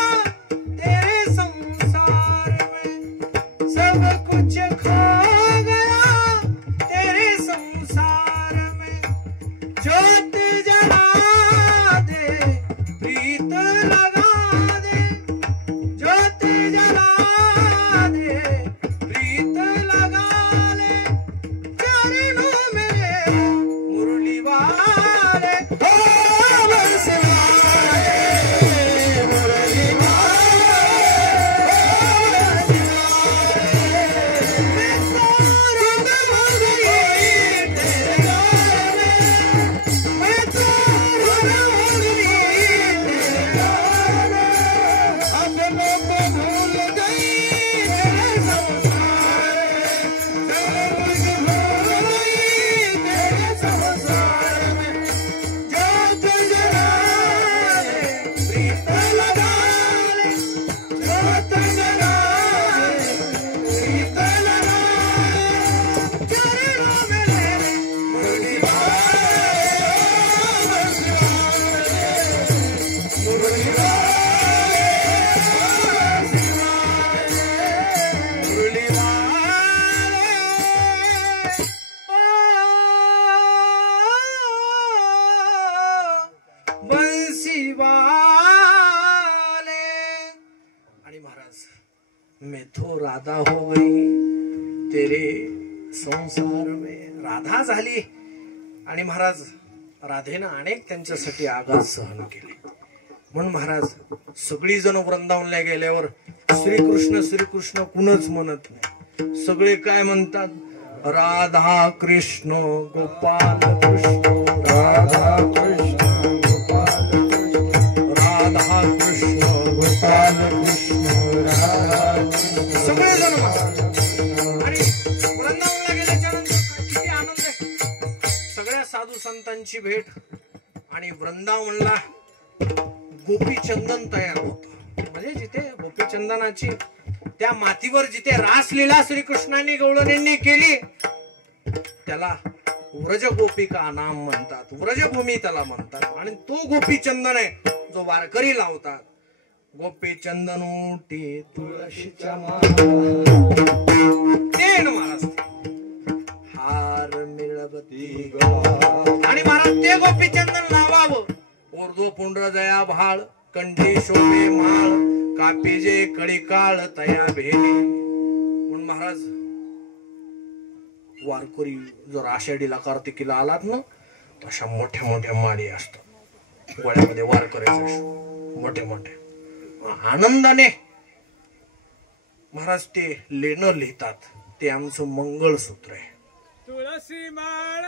तेरे संसार में, सब कुछ खो गया तेरे संसार में. ज्योत जला दे प्रीत लगा दे, ज्योत जला दे प्रीत मैं तो राधा हो गई तेरे संसार में. राधा झाली आणि महाराज राधेनं अनेक त्यांच्यासाठी आघात सहन केले. म्हणून महाराज सगळी जण वृंदावनला गेल्यावर श्रीकृष्ण श्रीकृष्ण कुणच म्हणत नाही. सगळे काय म्हणतात? राधा कृष्ण गोपाल कृष्ण राधा कृष्ण गोपाल कृष्ण राधा कृष्ण गोपाल कृष्ण सगळे जण म्हणतात. आणि वृंदावनला गेल्याच्या नंतर किती आनंद आहे. सगळ्या साधू संतांची भेट आणि वृंदावनला गोपीचंदन तयार होत. म्हणजे जिथे गोपीचंदनाची त्या मातीवर जिथे रासलीला श्रीकृष्णाने गवळणींनी केली त्याला व्रज गोपिका नाम म्हणतात. व्रजभूमी त्याला म्हणतात. आणि तो गोपीचंदन आहे जो वारकरी लावतात. गोपीचंदन उटी तुळशीच्या महाराज हार मिळवती आणि महाराज ते गोपीचंदन लावावं. ऊर्ध्व पुंड्र जया भाळ कंठी शोभे माळ कापी जे कळी काळ तया भेली. म्हणून महाराज वारकरी जर आषाढीला कार्तिकीला आलात ना अशा मोठ्या मोठ्या माळी असतात गोळ्यामध्ये वारकऱ्याच्या मोठे मोठे आनंदाने महाराज ते लेणं लिहितात. ते आमचं मंगळसूत्र आहे. तुळसी माळ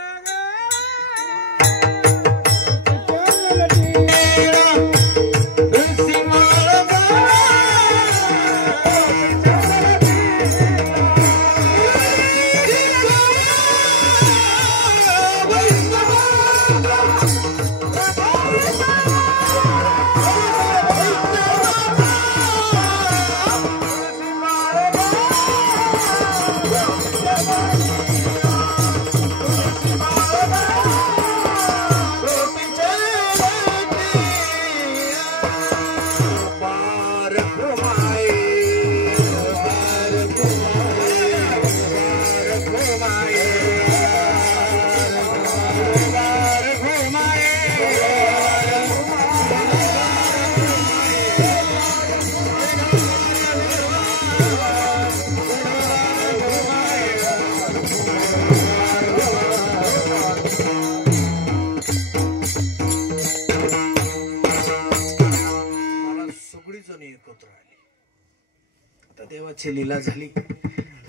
देवाची लीला झाली.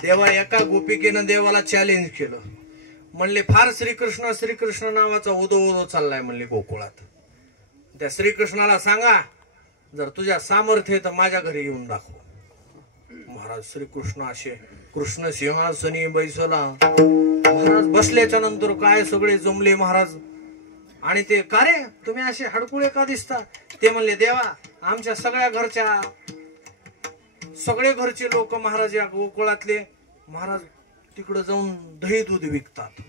देवा एका गोपिकेनं देवाला चॅलेंज केलं. म्हणले फार श्रीकृष्ण श्रीकृष्ण नावाचा उदो उदो चाललाय म्हणले गोकुळात. त्या श्रीकृष्णाला सांगा जर तुझ्या सामर्थ्य तर माझ्या घरी येऊन दाखव. महाराज श्रीकृष्ण असे कृष्ण सिंहासनी बैसला. महाराज बसल्याच्या नंतर काय सगळे जमले महाराज. आणि ते का रे तुम्ही असे हडकुळे का दिसता? ते म्हणले देवा आमच्या सगळे घरचे लोक महाराज या गोकुळातले महाराज तिकडे जाऊन दही दूध विकतात.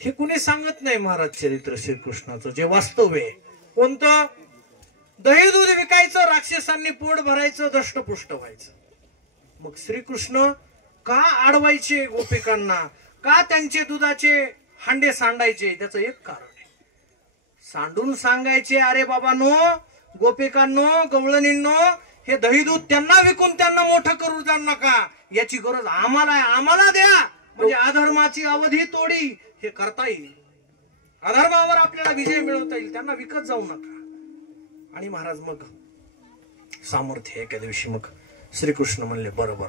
हे कुणी सांगत नाही महाराज चरित्र श्रीकृष्णाचं जे वास्तव आहे. कोणतं? दही दूध विकायचं, राक्षसांनी पोट भरायचं, दष्टपुष्ट व्हायचं. मग श्रीकृष्ण का अडवायचे गोपिकांना? का त्यांचे दुधाचे हांडे सांडायचे? त्याचं एक कारण आहे. सांडून सांगायचे अरे बाबांनो गोपिकांनो गवळणींनो हे दही दूध त्यांना विकून त्यांना मोठं करू जाऊ नका. याची गरज आम्हाला आहे. आम्हाला द्या म्हणजे अधर्माची अवधी तोडी हे करता येईल. अधर्मावर आपल्याला विजय मिळवता येईल. त्यांना विकत जाऊ नका. आणि महाराज मग सामर्थ्य एका दिवशी मग श्रीकृष्ण म्हणले बरोबर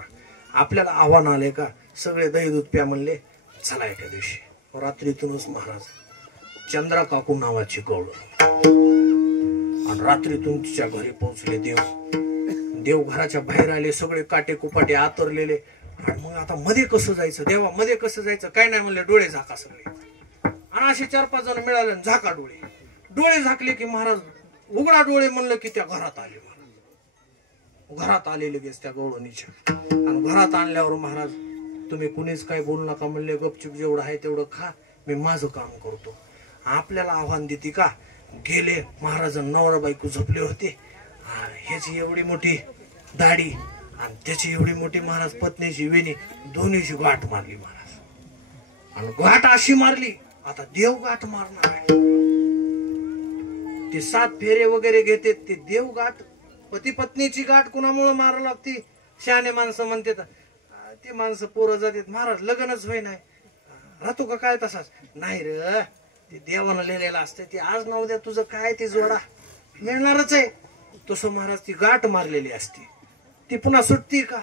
आपल्याला आव्हान आले का सगळे दही दूध प्या म्हणले. चला एका दिवशी रात्रीतूनच महाराज चंद्रा काकू नावाची गवळण आणि रात्रीतून तिच्या घरी पोहोचले. देव घराच्या बाहेर आले. सगळे काटे कुपाटे आतरलेले. आणि मग आता मध्ये कसं जायचं? देवा मध्ये कसं जायचं? काय नाही म्हणले डोळे झाका सगळे. आणि असे 4-5 जण मिळाले झाका डोळे. डोळे झाकले की महाराज उघडा डोळे म्हणलं की त्या घरात आले. महाराज घरात आले लगेच त्या गवळणीच्या. आणि घरात आणल्यावर महाराज तुम्ही कुणीच काय बोलू नका म्हणले. गपचूप जेवढं आहे तेवढं खा मी माझं काम करतो. आपल्याला आव्हान देते का? गेले महाराज नवरा बायको झोपले होते. ह्याची एवढी मोठी दाढी आणि त्याची एवढी मोठी महाराज पत्नीची वेणी दोन्हीची गाठ मारली महाराज. आणि गाठ अशी मारली आता देव गाठ मारणार आहे. ते 7 फेरे वगैरे घेते ते देव गाठ. पती पत्नीची गाठ कुणामुळे मारावी लागते? शहाणे माणसं म्हणते ते माणसं पोरं जातात महाराज लग्नच होई नाही राहतो का काय तसाच नाही रे ते देवानं लिहिलेलं असतं ते आज ना उद्या तुझं काय ते जोडा मिळणारच आहे तसं महाराज ती गाठ मारलेली असते ती पुन्हा सुटती का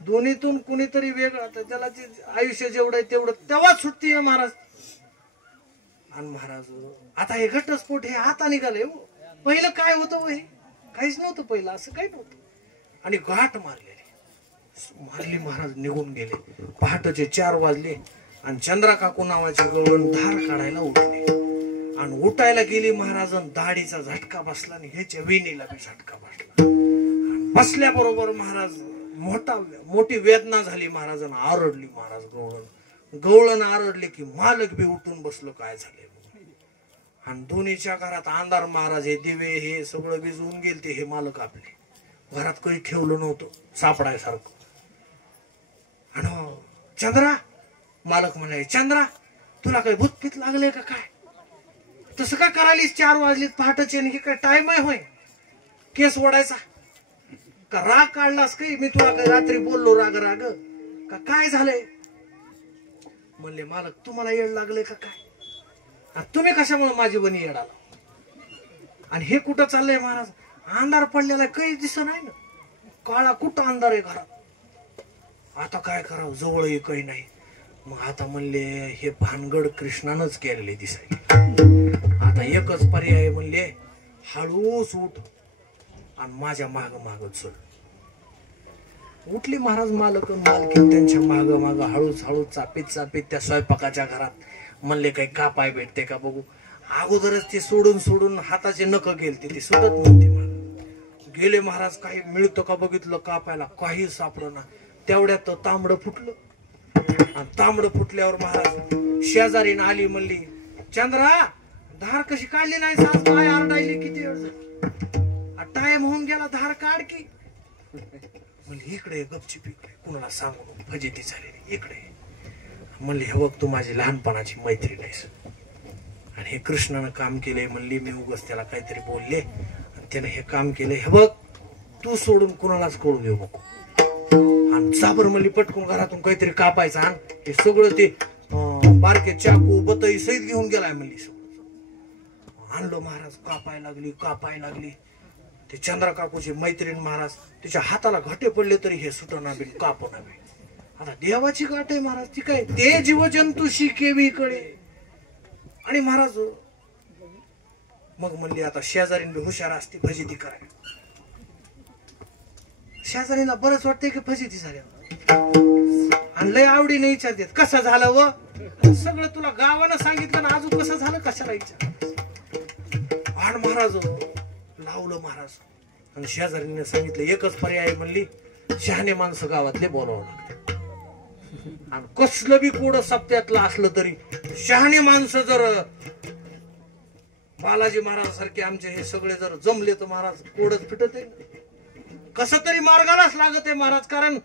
दोन्हीतून कुणीतरी वेगळं तर त्याला ते आयुष्य जेवढं आहे तेवढं तेव्हाच सुटती ना महाराज आणि महाराज आता हे घटस्फोट हे आता निघाले पहिलं काय होतं हे काहीच नव्हतं पहिलं असं काही नव्हतं आणि गाठ मारली महाराज निघून गेले पहाटेचे 4 वाजले आणि चंद्रा काकू नावाचे गवळण धार काढायला उठले आणि उठायला गेली महाराज दाढीचा झटका बसला आणि ह्याच्या वेणीला बी झटका बसला बसल्याबरोबर महाराज मोठी वेदना झाली महाराजांना आरडली महाराज गवळण आरडले की मालक बी उठून बसलो काय झाले आणि दोन्हीच्या घरात अंधार महाराज हे दिवे हे सगळं विजवून गेलते हे मालक आपले घरात काही ठेवलं नव्हतं सापडायसारखं आणि चंद्रा मालक म्हणाले चंद्रा तुला काही भूतपीत लागले का काय तसं काय करायलीस 4 वाजलेत पहाटेचे आणि हे काय टाइम आहे होय केस ओढायचा का राग काढलास काही मी तुला काही रात्री बोललो राग का काय झालंय म्हणले मालक तुम्हाला येड लागले का काय तुम्ही कशामुळे माझी बनी येडाला आणि हे कुठं चाललंय महाराज अंधार पडलेला काही दिसत नाही ना काळा कुठं अंधार आहे घरात आता काय करावं जवळही काही नाही मग आता म्हणले हे भानगड कृष्णानच केलेले दिसायले आता एकच पर्याय म्हणले हळूच उठ आणि माझ्या माग चल उठली महाराज मालक मालकीन त्यांच्या माग हळूच चापीत त्या स्वयंपाकाच्या घरात म्हणले काही कापाय भेटते का बघू अगोदरच ते सोडून हाताचे नख गेलते ते सुटत नव्हते महाराज गेले महाराज काही मिळतं का बघितलं कापायला काही सापडं ना तेवढ्यात तांबडं फुटलं आणि तांबडं फुटल्यावर महाराज शेजारीनं आली म्हणली चंद्रा धार कशी काढली नाही सास काय आरडायली किती वेळ टाइम होऊन गेला धार काढ की म्हणले इकडे गपचिप इकडे कुणाला सांगू फजिती झालेली इकडे म्हणले हे बघ तू माझी लहानपणाची मैत्रीण आहेस आणि हे कृष्णानं काम केलंय म्हणली मी उगाच त्याला काहीतरी बोलले आणि त्याने हे काम केलंय हे बघ तू सोडून कुणालाच कळू देऊ नको आणि जाबर म्हणली पटकून घरातून काहीतरी कापायचं आण हे सगळं ते बारके चाकू बतई सहित घेऊन गेलाय म्हणली सगळं आणलं महाराज कापाय लागली ते चंद्रा काकूची मैत्रीण महाराज तिच्या हाताला घाटे पडले तरी हे सुटना बी कापना बी आता देवाची गाठ आहे महाराज ती काय ते जीवजंतूशी केवीकडे आणि महाराज मग म्हणली आता शेजारीन बी हुशार असते फजिती करायला शेजारीला बरंच वाटतंय की फजिती झाल्या आणि लय आवडीने विचारतात कसं झालं व सगळं तुला गावानं सांगितलं ना अजून कसं झालं कशाला विचार आणि महाराज लावलं महाराज आणि शेजारीने सांगितलं एकच पर्याय म्हणली शहाणे माणसं गावातले बोलावं लागते आणि कसलं बी कोड सप्त्यातलं असलं तरी शहाणे माणसं जर बालाजी महाराज सारखे आमचे हे सगळे जर जमले तर महाराज कोडच फिटत आहे कस तरी मार्गालाच लागत आहे महाराज कारण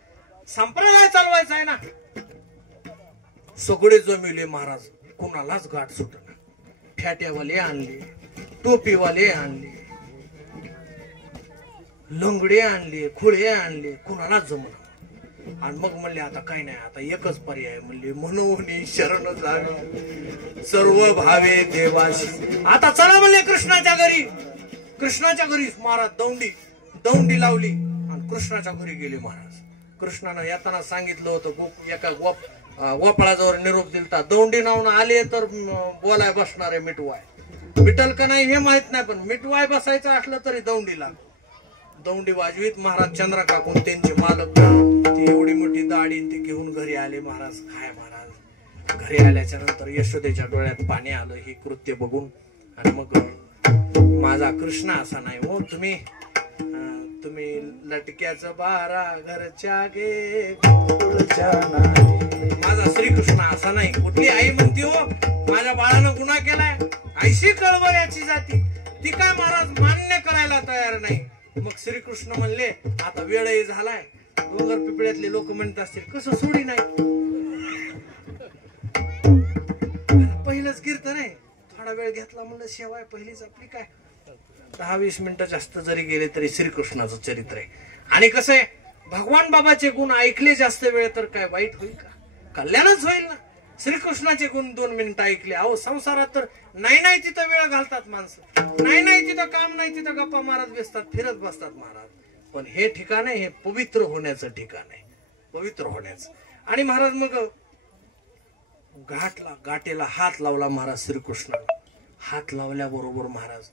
संप्रदाय चालवायचा आहे ना सगळे जमिले महाराज कुणालाच गाठ सुटना फॅट्यावाले आणले टोपीवाले आणले लंगडे आणले खुळे आणले कुणालाच जमना आणि मग म्हणले आता काही नाही आता एकच पर्याय म्हणले म्हणून शरण जावे सर्व भावे देवाशी आता चला म्हणले कृष्णाच्या घरी महाराज दौंडी लावली आणि कृष्णाच्या घरी गेले महाराज कृष्णानं येताना सांगितलं होतं एका गोपाळाजवळ निरोप दिलता दौंडी नावून आले तर बोलाय बसणार आहे मिटवाय मिटल का नाही हे माहित नाही पण मिटवाय बसायचं असलं तरी दौंडी वाजवीत महाराज चंद्रा काकून त्यांचे मालक ती एवढी मोठी दाढी ते घेऊन घरी आले महाराज काय महाराज घरी आल्याच्या नंतर यशोदेच्या डोळ्यात पाणी आलं हे कृत्य बघून आणि मग माझा कृष्ण असा नाही हो तुम्ही लटक्याचं बारा घरच्या गे माझा श्रीकृष्ण असा नाही कुठली आई म्हणते हो माझ्या बाळानं गुन्हा केलाय ऐशी कळवळ्याची जाती ती काय महाराज मान्य करायला तयार नाही मग श्रीकृष्ण म्हणले आता वेळही झालाय डोंगर पिपळ्यातले लोक म्हणत असतील कसं सोडी नाही पहिलंच कीर्तन आहे थोडा वेळ घेतला म्हणलं शेवाय पहिलीच आपली काय 10-20 मिनिटं जास्त जरी गेले तरी श्रीकृष्णाचं चरित्र आहे आणि कसं आहे, भगवान बाबाचे गुण ऐकले जास्त वेळ तर काय वाईट होईल का? कल्याणच होईल ना. श्रीकृष्णाचे गुण 2 मिनिटं ऐकले. अहो संसारात तर नाही तिथं वेळ घालतात माणसं, नाही तिथं काम नाही, तिथं गप्पा मारत बसतात, फिरत बसतात महाराज. पण हे ठिकाण आहे, हे पवित्र होण्याचं ठिकाण आहे, पवित्र होण्याचं. आणि महाराज मग गाठेला हात लावला महाराज श्रीकृष्णाला. हात लावल्याबरोबर महाराज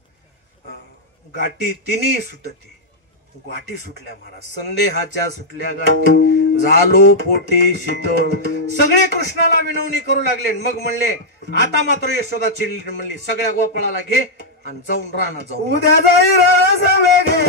गाठी तिन्ही सुटती, गाठी सुटल्या महाराज. संदेहाच्या सुटल्या गाठी, झालो पोटी शीतळ. सगळे कृष्णाला विनवणी करू लागले. मग म्हणले आता मात्र यशोदा चिडली, म्हणली सगळ्या गोपाळाला घे आणि जाऊन राहणार जाऊ. उद्या जाई रस वेगे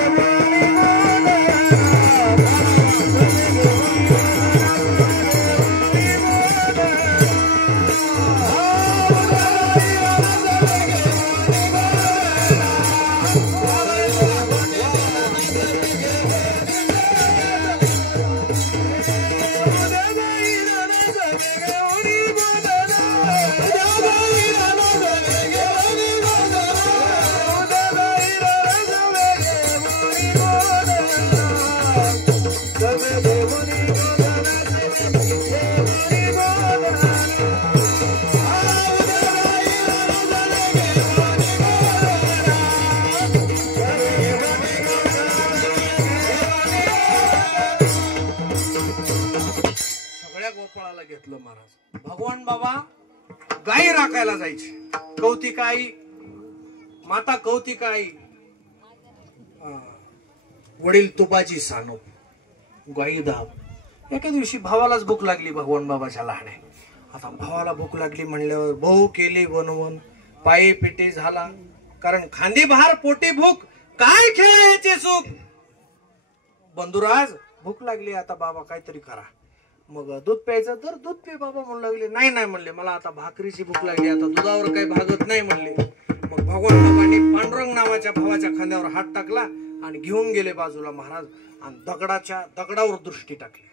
घेतलं महाराज. भगवान बाबा गाई राखायला जायचे. कौतिकाई माता, कौतिकाई वडील तुपाची सानू, गाई दाब. एका दिवशी भावालाच भूक लागली भगवान बाबाच्या लहाने. आता भावाला भूक लागली म्हणल्यावर भाऊ केली वनवन, पायी पिटी झाला. कारण खांदी बहार पोटी भूक, काय खेळायचे सुख. बंधुराज भूक लागली, आता बाबा काहीतरी करा. मग दूध प्यायचं तर दूध पे बाबा म्हणू लागले. नाही म्हणले, मला आता भाकरीची भूक लागली, आता दुधावर काही भागत नाही म्हणले. मग भगवान बाबांनी पांडुरंग नावाच्या भावाच्या खांद्यावर हात टाकला आणि घेऊन गेले बाजूला महाराज. आणि दगडावर दृष्टी टाकली.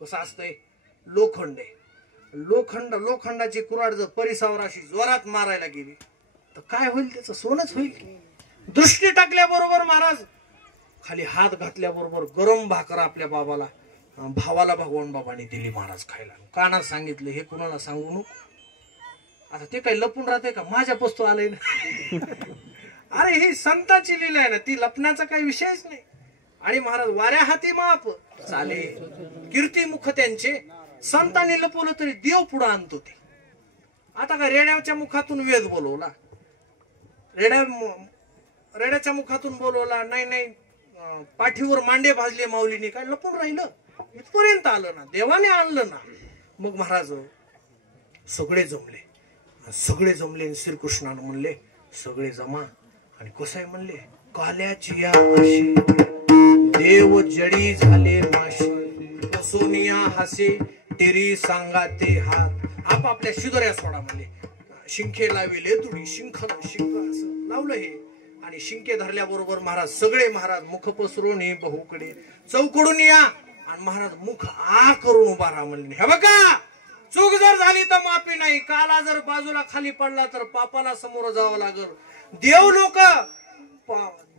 कसं असतंय, लोखंड आहे, लोखंडाची कुऱ्हाड जर परिसावर अशी जोरात मारायला गेली तर काय होईल, त्याचं सोनच होईल. दृष्टी टाकल्याबरोबर महाराज खाली हात घातल्याबरोबर गरम भाकर आपल्या भावाला भगवान बाबांनी दिली महाराज खायला. कानात सांगितलं, हे कुणाला सांगू नको. आता ते काही लपून राहते का, माझ्या पोस्तू आलंय ना. अरे ही संतांची लीला आहे ना, ती लपण्याचा काही विषयच नाही. आणि महाराज वाऱ्या हाती माप चाले, कीर्तिमुख त्यांचे. संतांनी लपवलं तरी देव पुढे आणतो ते. आता का रेड्याच्या मुखातून वेद बोलवला, रेड्याच्या मुखातून बोलवला, नाही पाठीवर मांडे भाजले माऊलीने, काय लपून राहिलं, इथपर्यंत आलं ना, देवाने आणलं ना. मग महाराज सगळे जमले श्रीकृष्णानं म्हणले सगळे जमा. आणि कसं आहे म्हणले, काल्याची या आशी देव जडी झाले माशी, सोनिया हासे टेरी सांगा ते हात. आपापल्या शिदोऱ्या सोडा म्हणले. शिंखे लाविले तुडी, शिंख असं लावलं हे. आणि शिंके धरल्याबरोबर सगळे महाराज मुख पसरून हे बहुकडे चौकडून या. आणि महाराज मुख आ करून उभा राहा म्हणले. हे बघा, चूक जर झाली तर माफी नाही, काला जर बाजूला खाली पडला तर पापाला समोर जावं लागल. देव लोक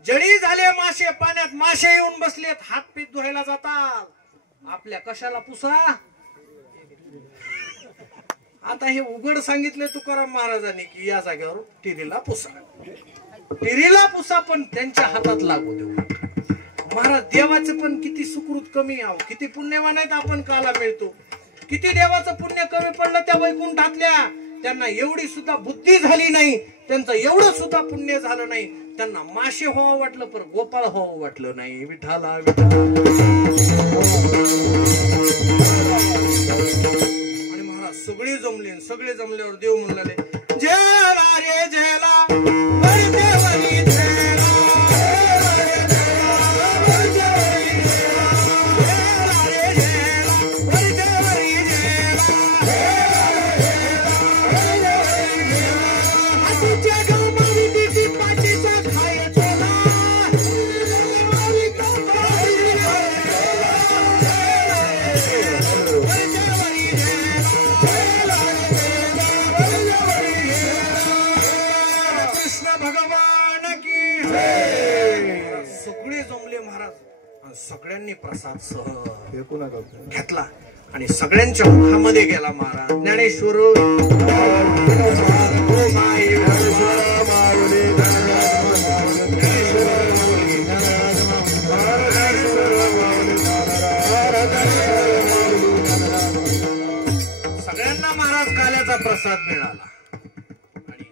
जडी झाले मासे, पाण्यात मासे येऊन बसलेत, हात पीत धुवायला जातात. आपल्या कशाला पुसा. आता हे उघड सांगितले तुकाराम महाराजांनी की या जागेवर टिरीला पुसा, पण त्यांच्या हातात लागू देऊ. महाराज देवाचं पण किती सुकृत कमी आहो, किती पुण्यवान आहेत आपण, काला मिळतो. किती देवाचं पुण्य कमी पडलं त्या वैकुंठातल्या. त्यांना एवढी सुद्धा बुद्धी झाली नाही, त्यांचं एवढं सुद्धा पुण्य झालं नाही. त्यांना मासे व्हावं वाटलं पण गोपाळ व्हावं वाटलं नाही. विठाला आणि महाराज सगळे जमल्यावर देव म्हणले, जेला रे जेला सगळ्यांनी प्रसाद सह फेकू नका घेतला आणि सगळ्यांच्या मुखामध्ये गेला महाराज. ज्ञानेश्वर सगळ्यांना महाराज काल्याचा प्रसाद मिळाला. आणि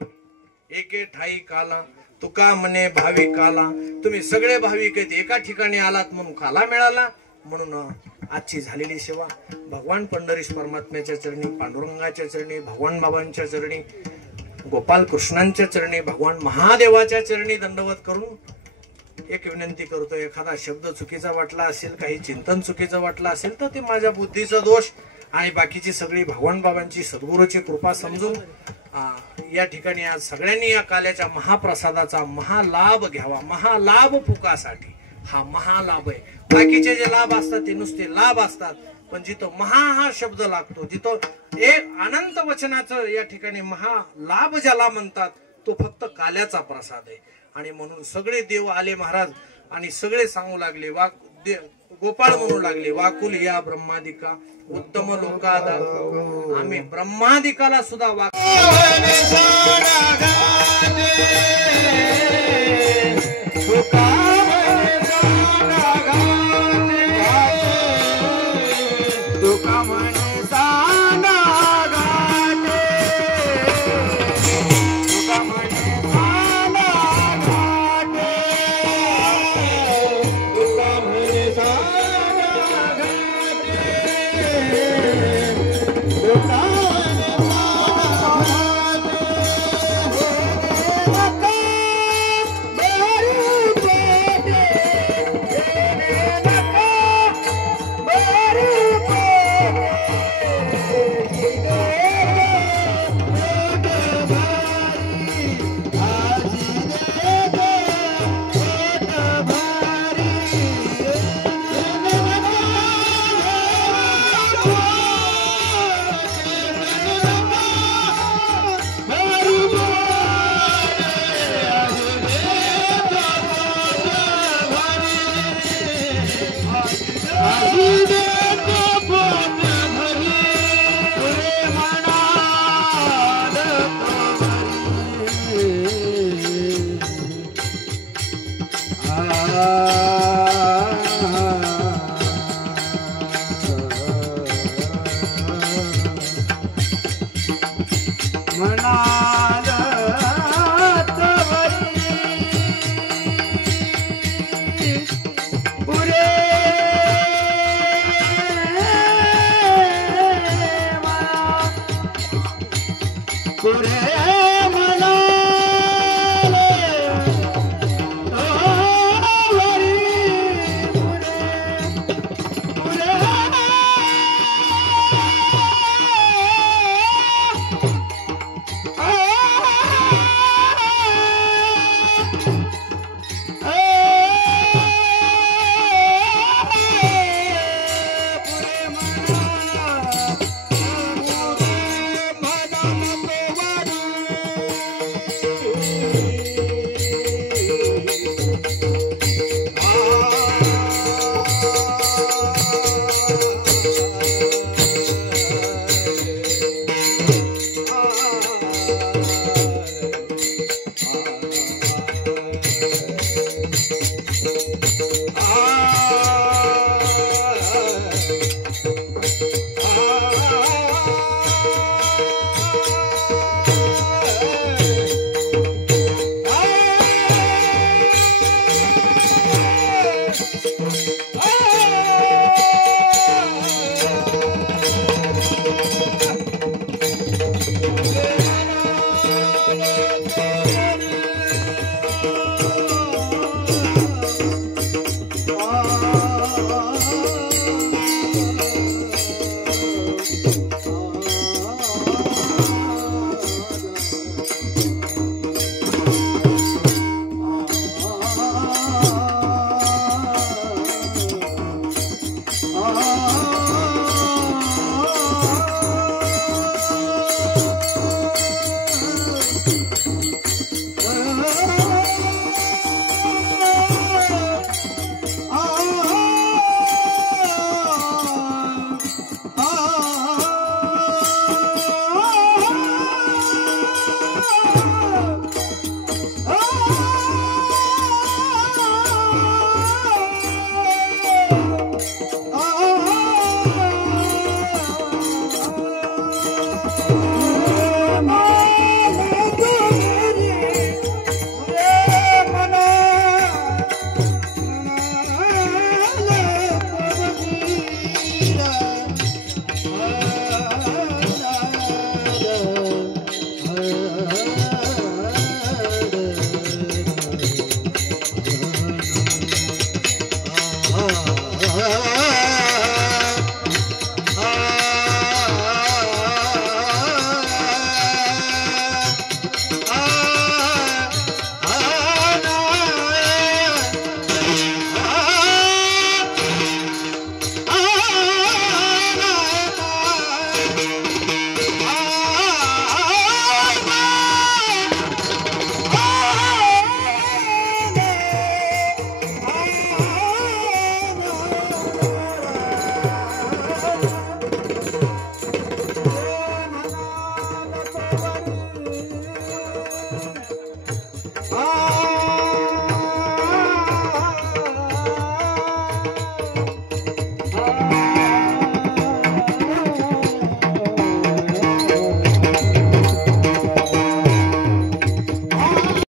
एके ठाई काला तुका म्हणे भाविकाला, तुम्ही सगळे भाविक आहेत एका ठिकाणी आलात म्हणून काला मिळाला. म्हणून आजची झालेली सेवा भगवान पंढरीश परमात्म्याच्या चरणी, पांडुरंगाच्या चरणी, भगवान बाबांच्या चरणी, गोपाल कृष्णांच्या चरणी, भगवान महादेवाच्या चरणी दंडवत करून एक विनंती करतो. एखादा शब्द चुकीचा वाटला असेल, काही चिंतन चुकीचं वाटलं असेल तर ते माझ्या बुद्धीचा दोष आणि बाकीची सगळी भगवान बाबांची सद्गुरूची कृपा समजून या ठिकाणी आज सगळ्यांनी या काल्याच्या महाप्रसादाचा महालाभ घ्यावा. महालाभ फुकासाठी हा महालाभ आहे. बाकीचे जे लाभ असतात ते नुसते लाभ असतात, पण जिथं महा हा शब्द लागतो, जिथं एक अनंत वचनाचं या ठिकाणी महालाभ ज्याला म्हणतात तो फक्त काल्याचा प्रसाद आहे. आणि म्हणून सगळे देव आले महाराज आणि सगळे सांगू लागले, गोपाळ म्हणू लागले, वाकुल या ब्रह्मादिका उत्तम लोकादा. आम्ही ब्रह्मादिकाला सुद्धा पुरे